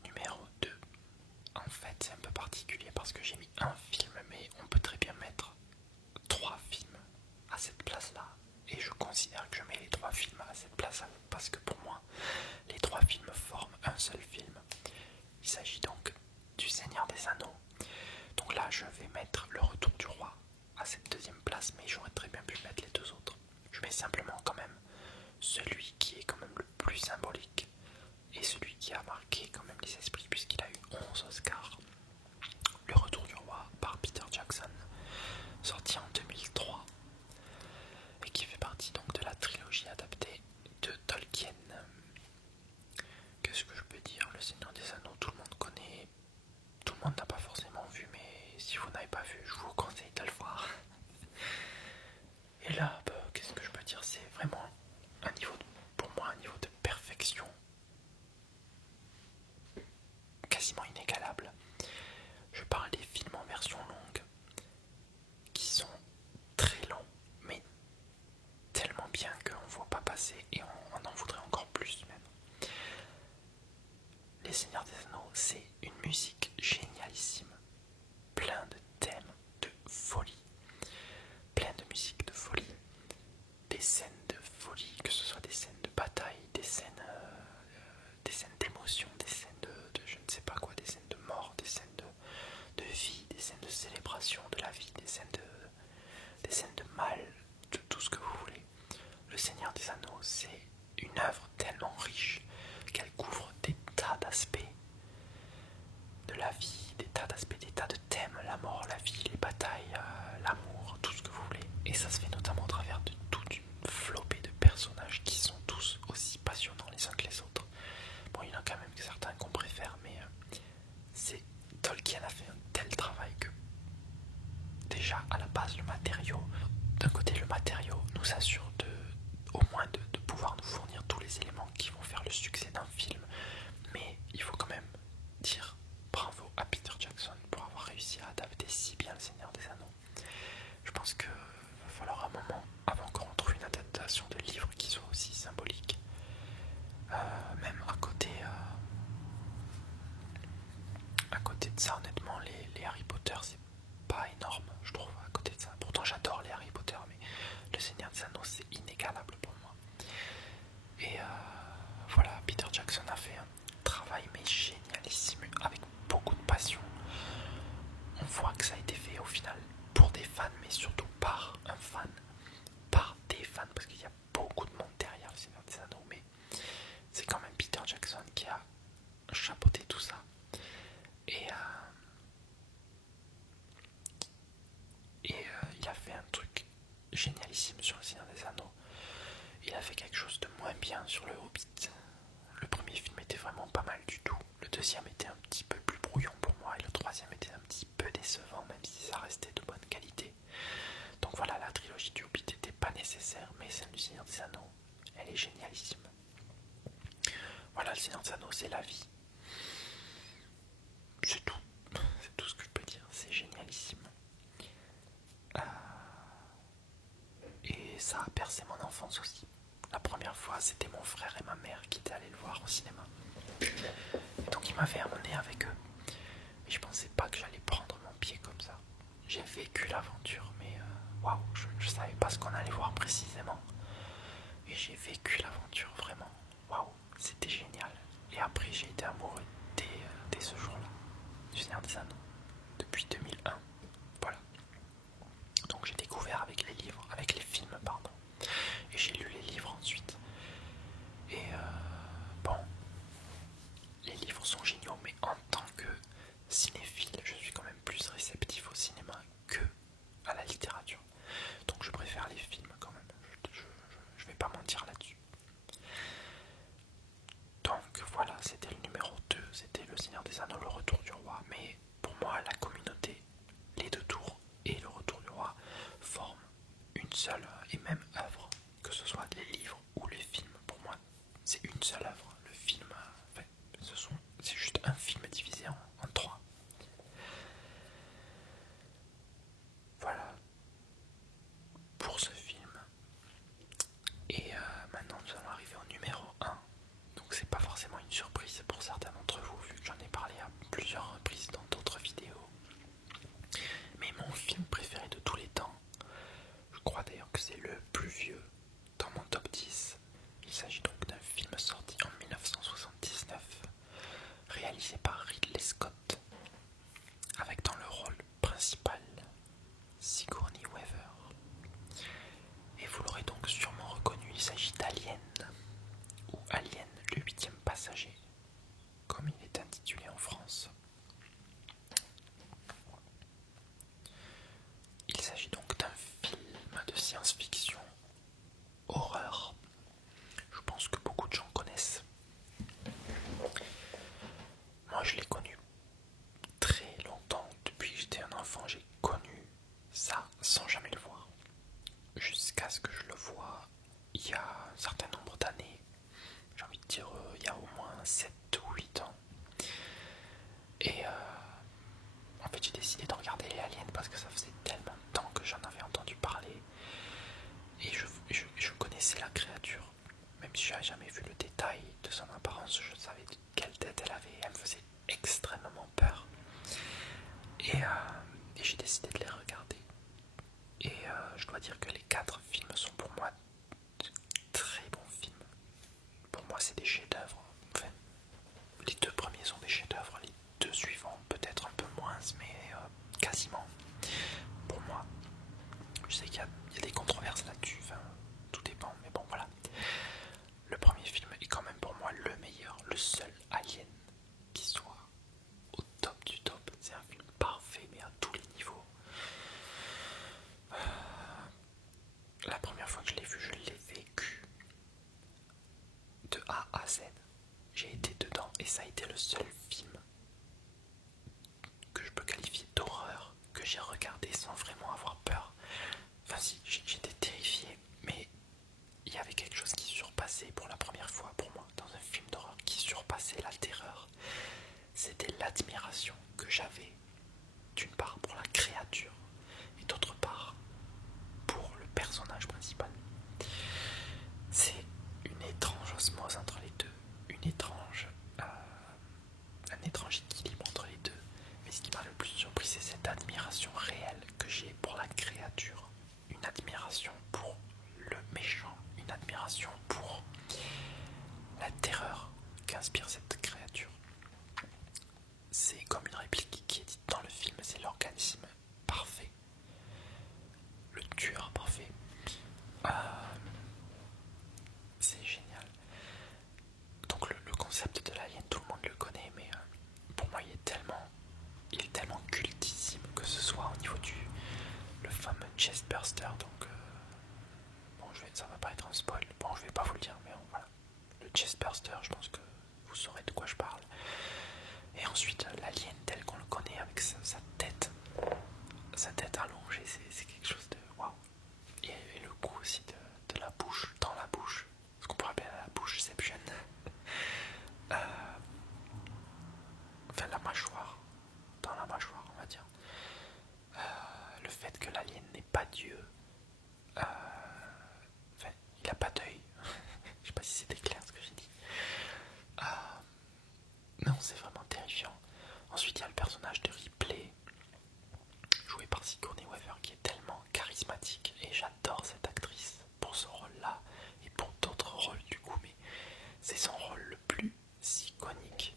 Numéro 2. En fait, c'est un peu particulier parce que j'ai mis un film, mais on peut très bien mettre 3 films assez et on en voudrait encore plus même. Les Seigneurs des Anneaux, c'est une musique génialissime, plein de thèmes de folie, plein de musique de folie, des scènes de folie, que ce soit des scènes de bataille, des scènes d'émotion, des scènes de je ne sais pas quoi, des scènes de mort, des scènes de vie, des scènes de célébration de la vie, des scènes de mal, de tout ce que vous voulez. Le Seigneur des Anneaux, c'est une œuvre tellement riche qu'elle couvre des tas d'aspects de la vie, des tas d'aspects, des tas de thèmes, la mort, la vie, les batailles, l'amour, tout ce que vous voulez. Et ça se fait notamment au travers de toute une flopée de personnages qui sont tous aussi passionnants les uns que les autres. Bon, il y en a quand même certains qu'on préfère, mais c'est Tolkien a fait un tel travail que déjà à la base le matériau, d'un côté le matériau nous assure au moins de pouvoir nous fournir tous les éléments qui vont faire le succès d'un film, mais il faut quand même dire bravo à Peter Jackson pour avoir réussi à adapter si bien le Seigneur des Anneaux. Je pense qu'il va falloir un moment avant qu'on trouve une adaptation de livre qui soit aussi symbolique. Même à côté de ça, honnêtement, les Harry Potter, c'est pas énorme, je trouve, à côté de ça. Pourtant, j'adore les Harry Potter, mais le Seigneur des Anneaux, c'est inégalable pour moi. Et voilà, Peter Jackson a fait un travail mais génialissime, avec beaucoup de passion. On voit que ça a été fait au final pour des fans, mais surtout par un fan, par des fans, parce qu'il y a beaucoup de monde derrière le Seigneur des Anneaux, mais c'est quand même Peter Jackson qui a chapeauté tout ça. Et il a fait un truc génialissime sur le Seigneur des Anneaux. Il a fait quelque chose de moins bien sur le Hobbit. Le premier film était vraiment pas mal du tout. Le deuxième était un petit peu plus brouillon pour moi et le troisième était un petit peu décevant, même si ça restait de bonne qualité. Donc voilà, la trilogie du Hobbit n'était pas nécessaire, mais celle du Seigneur des Anneaux, elle est génialissime. Voilà, le Seigneur des Anneaux, c'est la vie. C'est tout. C'est tout ce que je peux dire. C'est génialissime. Et ça a percé mon enfance aussi. La première fois, c'était mon frère et ma mère qui étaient allés le voir au cinéma. Et donc ils m'avaient emmené avec eux. Mais je pensais pas que j'allais prendre mon pied comme ça. J'ai vécu l'aventure, mais waouh, je savais pas ce qu'on allait voir précisément. Et j'ai vécu l'aventure vraiment. Waouh, c'était génial. Et après, j'ai été amoureux dès ce jour-là, du Seigneur des Anneaux, depuis 2001. Voilà. Donc j'ai découvert avec les films, pardon. Et j'ai lu les livres ensuite. Et bon, les livres sont géniaux, mais en tant que cinéphile, je suis quand même plus réceptif au cinéma que à la littérature. Donc je préfère les films quand même. Je vais pas mentir là-dessus. Donc voilà, c'était le numéro 2, c'était le Seigneur des Anneaux, le Retour du Roi. Mais pour moi, la communauté, les deux tours et le Retour du Roi forment ça a été le seul film que je peux qualifier d'horreur que j'ai regardé sans vraiment avoir peur. Enfin si, j'étais terrifié, mais il y avait quelque chose qui surpassait pour la première fois pour moi dans un film d'horreur, qui surpassait la terreur. C'était l'admiration que j'avais d'une part pour la créature et d'autre part pour le personnage principal. C'est une étrange osmose entre les deux, un étrange équilibre entre les deux. Mais ce qui m'a le plus surpris, c'est cette admiration réelle que j'ai pour la créature. Une admiration pour le méchant, une admiration pour la terreur qu'inspire cette créature. C'est comme une réplique qui est dite dans le film, c'est l'organisme parfait, le tueur parfait. Euh, c'est génial. Donc le concept de l'alien, tout le monde le connaît, mais pour moi il est tellement cultissime, que ce soit au niveau du le fameux chestburster. Donc bon, ça va pas être un spoil, bon je vais pas vous le dire, mais voilà. Le chestburster, je pense que vous saurez de quoi je parle. Et ensuite l'alien tel qu'on le connaît avec sa tête allongée, c'est quelque chose de waouh. Et le coup aussi de la bouche, dans la bouche, ce qu'on pourrait appeler la boucheception. Enfin la mâchoire, dans la mâchoire on va dire. Le fait que l'alien n'est pas Dieu, enfin il a pas d'œil. Je sais pas si c'était clair ce que j'ai dit. Non, c'est vraiment terrifiant. Ensuite il y a le personnage de Ripley, joué par Sigourney Weaver, qui est tellement charismatique, et j'adore cette actrice pour ce rôle-là et pour d'autres rôles du coup, mais c'est son rôle le plus iconique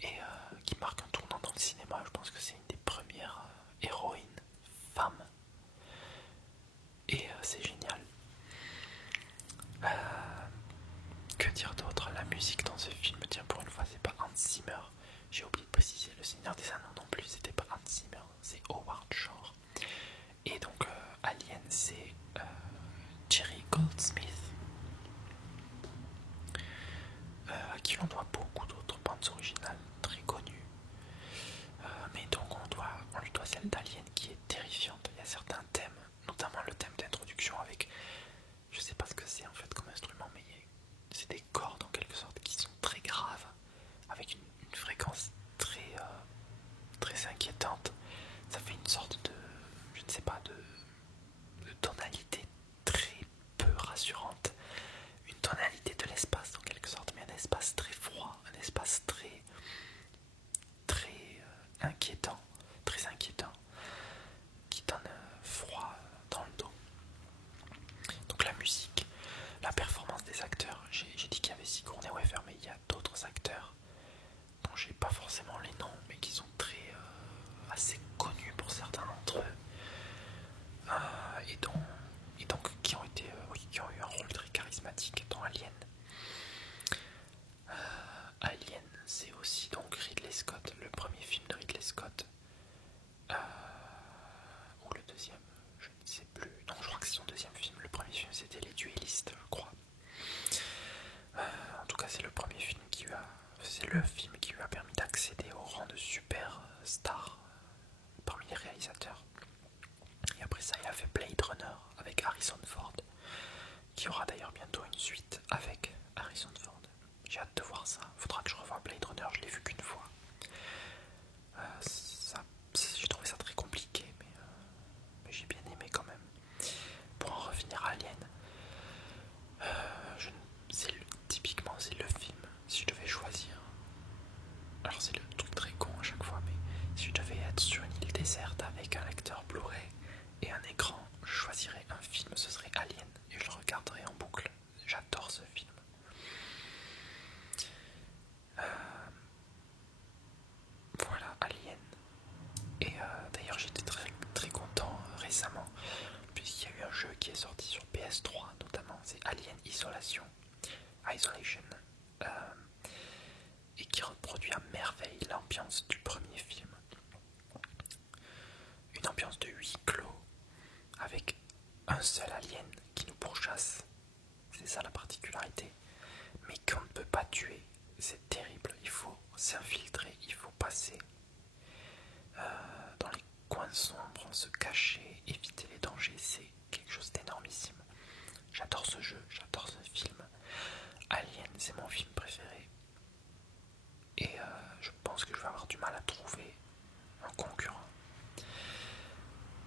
et qui marque un tournant dans le cinéma. Je pense que c'est une des premières héroïnes femmes et c'est génial. Que dire d'autre? La musique dans ce film, tiens, pour une fois c'est pas Hans Zimmer, j'ai oublié de préciser, le Seigneur des Anneaux non plus c'était pas Hans Zimmer, c'est Howard Shore. Et donc Alien c'est Jerry Goldsmith, à qui l'on doit beaucoup d'autres bandes originales très connues. Mais donc on lui doit celle d'Alien qui est terrifiante. Il y a certains thèmes, notamment le thème d'introduction avec, je sais pas ce que c'est en fait comme instrument, mais c'est des cordes en quelque sorte qui sont très graves, avec une fréquence très inquiétante. Ça fait une sorte de, je ne sais pas, de tonalité très peu rassurante, une tonalité de l'espace en quelque sorte, mais un espace très froid, un espace inquiétant, très inquiétant, qui donne froid dans le dos. Donc la musique, la performance des acteurs, j'ai dit qu'il y avait Sigourney Weaver, mais il y a d'autres acteurs dont j'ai pas forcément les noms, mais qui sont assez connus pour certains d'entre eux, et donc qui ont eu un rôle très charismatique dans Alien. Alien, c'est aussi donc Ridley Scott, le premier film de Ridley Scott, ou le deuxième, je ne sais plus. Non, je crois que c'est son deuxième film. Le premier film c'était Les Duellistes, je crois. En tout cas, c'est le premier film c'est le film qui lui a permis d'accéder au rang de super star parmi les réalisateurs. Et après ça, il a fait Blade Runner avec Harrison Ford, qui aura d'ailleurs bientôt une suite avec Harrison Ford. J'ai hâte de voir ça. Faudra que je revoie Blade Runner, je l'ai vu qu'une fois. J'ai trouvé ça très compliqué, mais j'ai bien aimé quand même. Pour en revenir à Alien, typiquement c'est le film, si je devais choisir, alors c'est le truc très con à chaque fois, mais si je devais être sur une île déserte avec un lecteur Blu-ray et un écran, je choisirais un film, ce serait Alien, et je le regarderais en boucle. J'adore ce film. Voilà, Alien. Et d'ailleurs j'étais très content récemment, puisqu'il y a eu un jeu qui est sorti sur PS3 notamment, c'est Alien Isolation, et qui reproduit à merveille l'ambiance du premier film. Une ambiance de huis clos, avec un seul alien qui nous pourchasse, c'est ça la particularité, mais qu'on ne peut pas tuer, c'est terrible, il faut j'adore ce jeu, j'adore ce film. Alien, c'est mon film préféré. Et je pense que je vais avoir du mal à trouver un concurrent.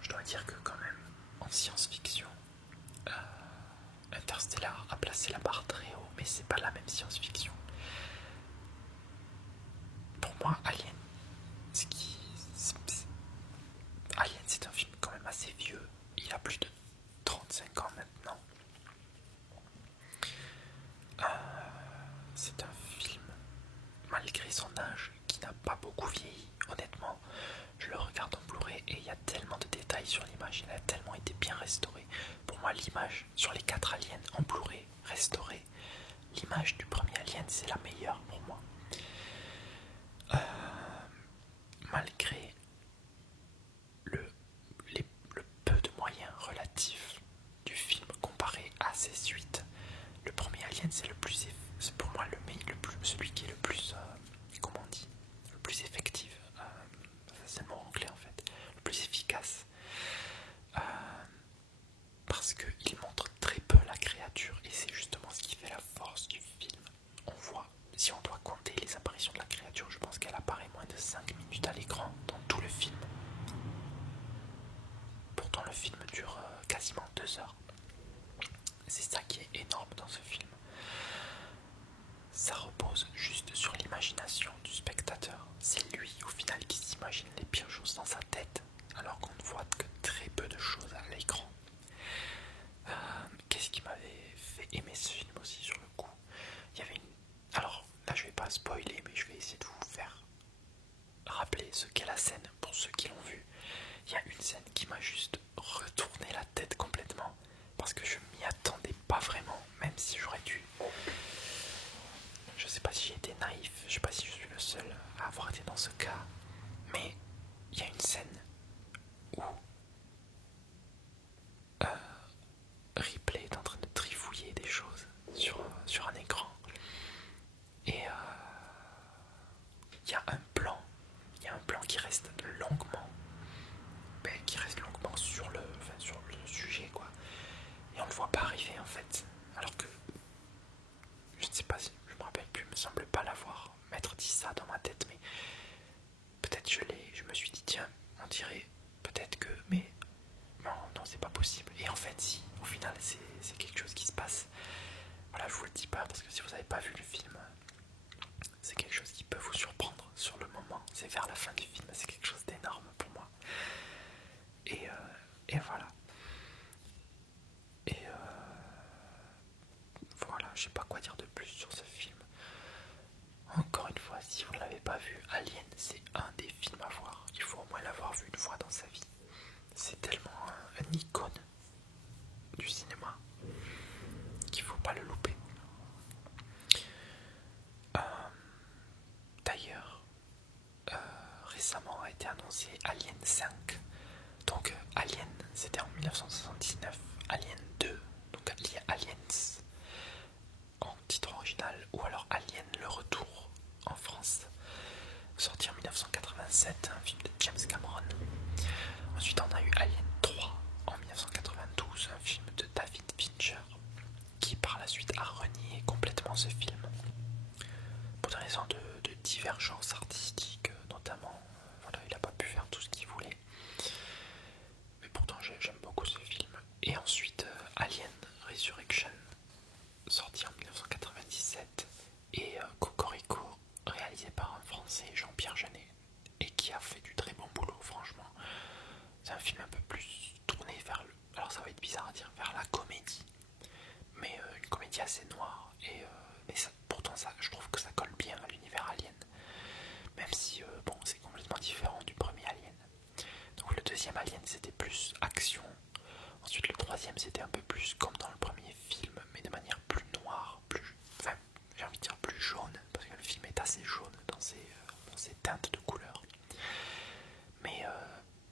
Je dois dire que quand même, en science-fiction, Interstellar a placé la barre très haut, mais c'est pas la même science-fiction. Pour moi, Alien, Alien, c'est un film quand même assez vieux. Il a plus de 35 ans maintenant. C'est un film, malgré son âge, qui n'a pas beaucoup vieilli. Honnêtement, je le regarde en Blu-ray et il y a tellement de détails sur l'image, il a tellement été bien restauré. Pour moi, l'image sur les 4 aliens en Blu-ray restaurée, l'image du premier Alien, c'est la meilleure pour moi. Malgré le peu de moyens relatifs du film comparé à ses suites, le premier Alien, c'est c'est pour moi celui qui est le plus, comment on dit, le plus effectif. C'est le mot anglais en fait, le plus efficace. Parce qu'il montre très peu la créature et c'est justement ce qui fait la force du film. On voit, si on doit compter les apparitions de la créature, je pense qu'elle apparaît moins de 5 minutes à l'écran dans tout le film. Pourtant le film dure quasiment 2 heures. C'est ça qui est énorme dans ce film. Ça repose juste sur l'imagination du spectateur. C'est lui au final qui s'imagine les pires choses dans sa tête, alors qu'on ne voit que très peu de choses à l'écran. Qu'est-ce qui m'avait fait aimer ce film aussi sur le coup? Il y avait une... Alors là je vais pas spoiler, mais je vais essayer de vous faire rappeler ce qu'est la scène pour ceux qui l'ont vu. Il y a une scène qui m'a juste retourné la tête complètement parce que je m'y attendais pas vraiment, même si j'aurais dû. Je sais pas si j'ai été naïf, je sais pas si je suis le seul à avoir été dans ce cas, mais il y a une scène où Ripley est en train de trifouiller des choses sur un écran et il y a un plan qui reste longuement sur le sujet quoi, et on le voit pas arriver en fait, alors que je ne sais pas si je me rappelle plus, il me semble pas m'être dit ça dans ma tête, mais peut-être je me suis dit tiens, on dirait peut-être que, mais non c'est pas possible, et en fait si, au final c'est quelque chose qui se passe. Voilà, je vous le dis pas parce que si vous n'avez pas vu le film, c'est quelque chose qui peut vous surprendre sur le moment, c'est vers la fin du film, c'est quelque chose d'énorme pour moi. Et voilà. Et voilà, je sais pas quoi dire de plus sur ce film. Encore une fois, si vous ne l'avez pas vu, Alien, c'est un des films à voir. Il faut au moins l'avoir vu une fois dans sa vie. C'est tellement un icône du cinéma qu'il faut pas le louper. D'ailleurs, récemment a été annoncé Alien 5. Donc Alien, c'était en 1979. Alien 2, donc Aliens en titre original, ou alors Alien le retour en France, sorti en 1987, un film de James Cameron. Ensuite on a eu Alien 3 en 1992, un film de David Fincher, qui par la suite a renié complètement ce film pour des raisons de divergence artistique notamment. Voilà, il n'a pas pu faire tout ce qu'il voulait, mais pourtant j'aime beaucoup ce film. Et ensuite Alien Resurrection, sorti en 1997, et Cocorico, réalisé par un Français, Jean-Pierre Jeunet, et qui a fait du très bon boulot franchement. C'est un film un peu plus tourné vers alors ça va être bizarre à dire, vers la comédie, mais une comédie assez noire, mais pourtant je trouve que ça colle bien à l'univers Alien, même si bon, c'est complètement différent du premier Alien. Donc le deuxième Alien c'était plus action, ensuite le troisième c'était un peu plus comme dans le premier film, mais de manière plus noire, j'ai envie de dire plus jaune, parce que le film est assez jaune dans ses teintes de couleurs, mais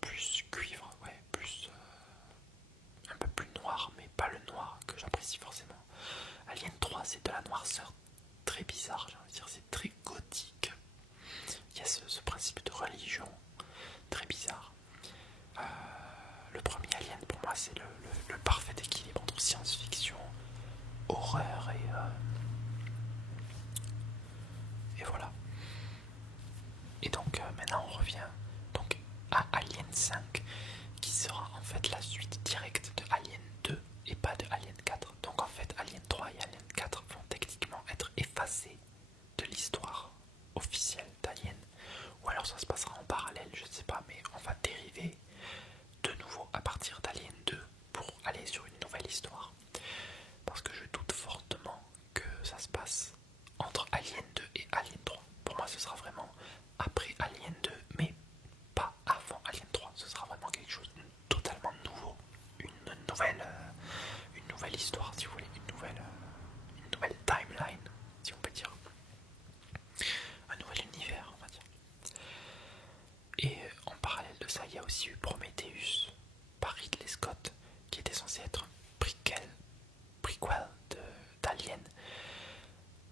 plus cuivre, ouais, plus un peu plus noir, mais pas le noir que j'apprécie forcément. Alien 3 c'est de la noirceur très bizarre, j'ai envie de dire, c'est très gothique. Il y a ce principe de religion très bizarre. Le premier Alien pour moi c'est le parfait équilibre entre science-fiction Et donc maintenant on revient donc à Alien 5, qui sera en fait la suite directe de Alien 2 et pas de Alien 4. Donc en fait Alien 3 et Alien 4 vont techniquement être effacés de l'histoire officielle d'Alien. Ou alors ça se passera en parallèle, je ne sais pas, mais on va dériver de nouveau à partir d'Alien 2 pour aller sur une nouvelle histoire. Parce que je doute fortement que ça se passe entre Alien 2 et Alien 3. Pour moi ce sera vraiment après Alien 2, mais pas avant Alien 3. Ce sera vraiment quelque chose de totalement nouveau, une nouvelle histoire si vous voulez, une nouvelle timeline si on peut dire, un nouvel univers on va dire. Et en parallèle de ça, il y a aussi eu Prometheus par Ridley Scott, qui était censé être un prequel d'Alien,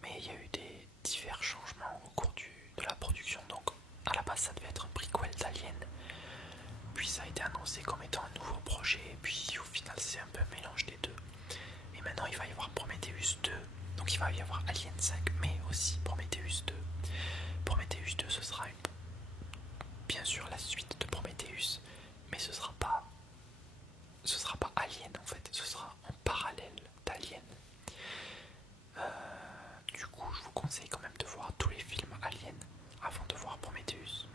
mais il y a eu des divers changements au cours de la production. Donc à la base ça devait être un prequel d'Alien, puis ça a été annoncé comme étant un nouveau projet, et puis au final c'est un peu un mélange des deux. Et maintenant il va y avoir Prometheus 2, donc il va y avoir Alien 5, mais aussi Prometheus 2. Prometheus 2 ce sera bien sûr la suite de Prometheus, mais ce sera pas Alien en fait, ce sera en parallèle d'Alien. Du coup je vous conseille quand même de voir tous les films Alien avant de voir Prometheus,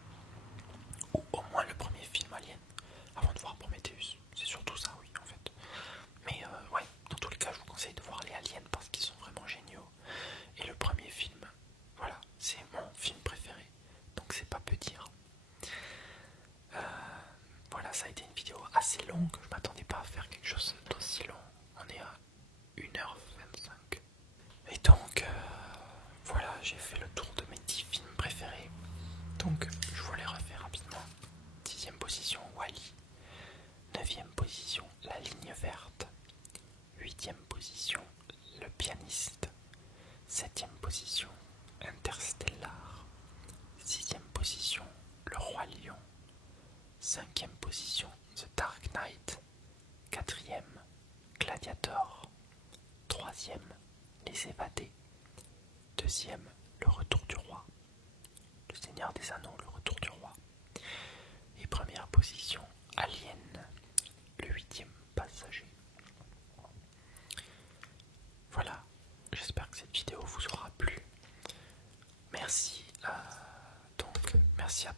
ou au moins le premier film Alien avant de voir Prometheus. C'est surtout ça, oui, en fait. Mais ouais, dans tous les cas, je vous conseille de voir les Aliens parce qu'ils sont vraiment géniaux. Et le premier film, voilà, c'est mon film préféré, donc c'est pas peu dire. Voilà, ça a été une vidéo assez longue, je m'attendais pas à faire quelque chose d'aussi long. On est à 1h25. Et donc, voilà, j'ai fait le tour de mes 10 films préférés. Donc, je vous les refais rapidement. 10e position, Wall-E. 9e position, La Ligne Verte. 8e position, Le Pianiste. 7e position, Interstellar. 6e position, Le Roi Lion. 5e position, The Dark Knight. 4e, Gladiator. 3e, Les Évadés. 2e, Le Retour du Roi. Le Seigneur des Anneaux, Le Retour du Roi. Et première position, Alien, le 8e passager. Voilà, j'espère que cette vidéo vous aura plu. Merci merci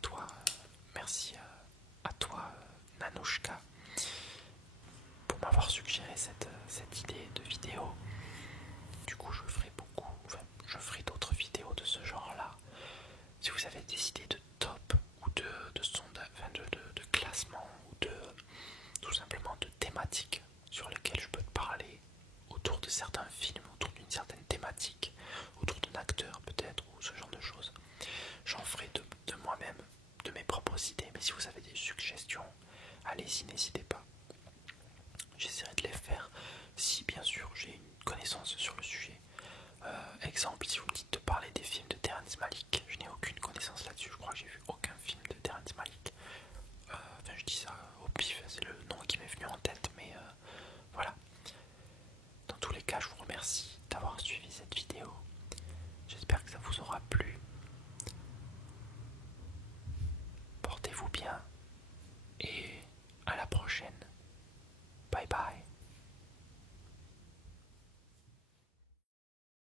à toi Nanouchka pour m'avoir suggéré cette idée de vidéo. Du coup je ferai d'autres vidéos de ce genre là. Si vous avez des idées de top ou de sondage, de classement ou tout simplement de thématiques sur lesquelles je peux te parler autour de certains films, autour d'une certaine thématique, autour d'un acteur peut-être ou ce genre de choses, j'en ferai de moi-même, de mes propres idées. Mais si vous avez des suggestions, allez-y, n'hésitez pas. J'essaierai de les faire si bien sûr j'ai une connaissance sur le sujet. Exemple, si vous me dites de parler des films de Terrence Malick, je n'ai aucune connaissance là-dessus. Je crois que j'ai vu aucun film de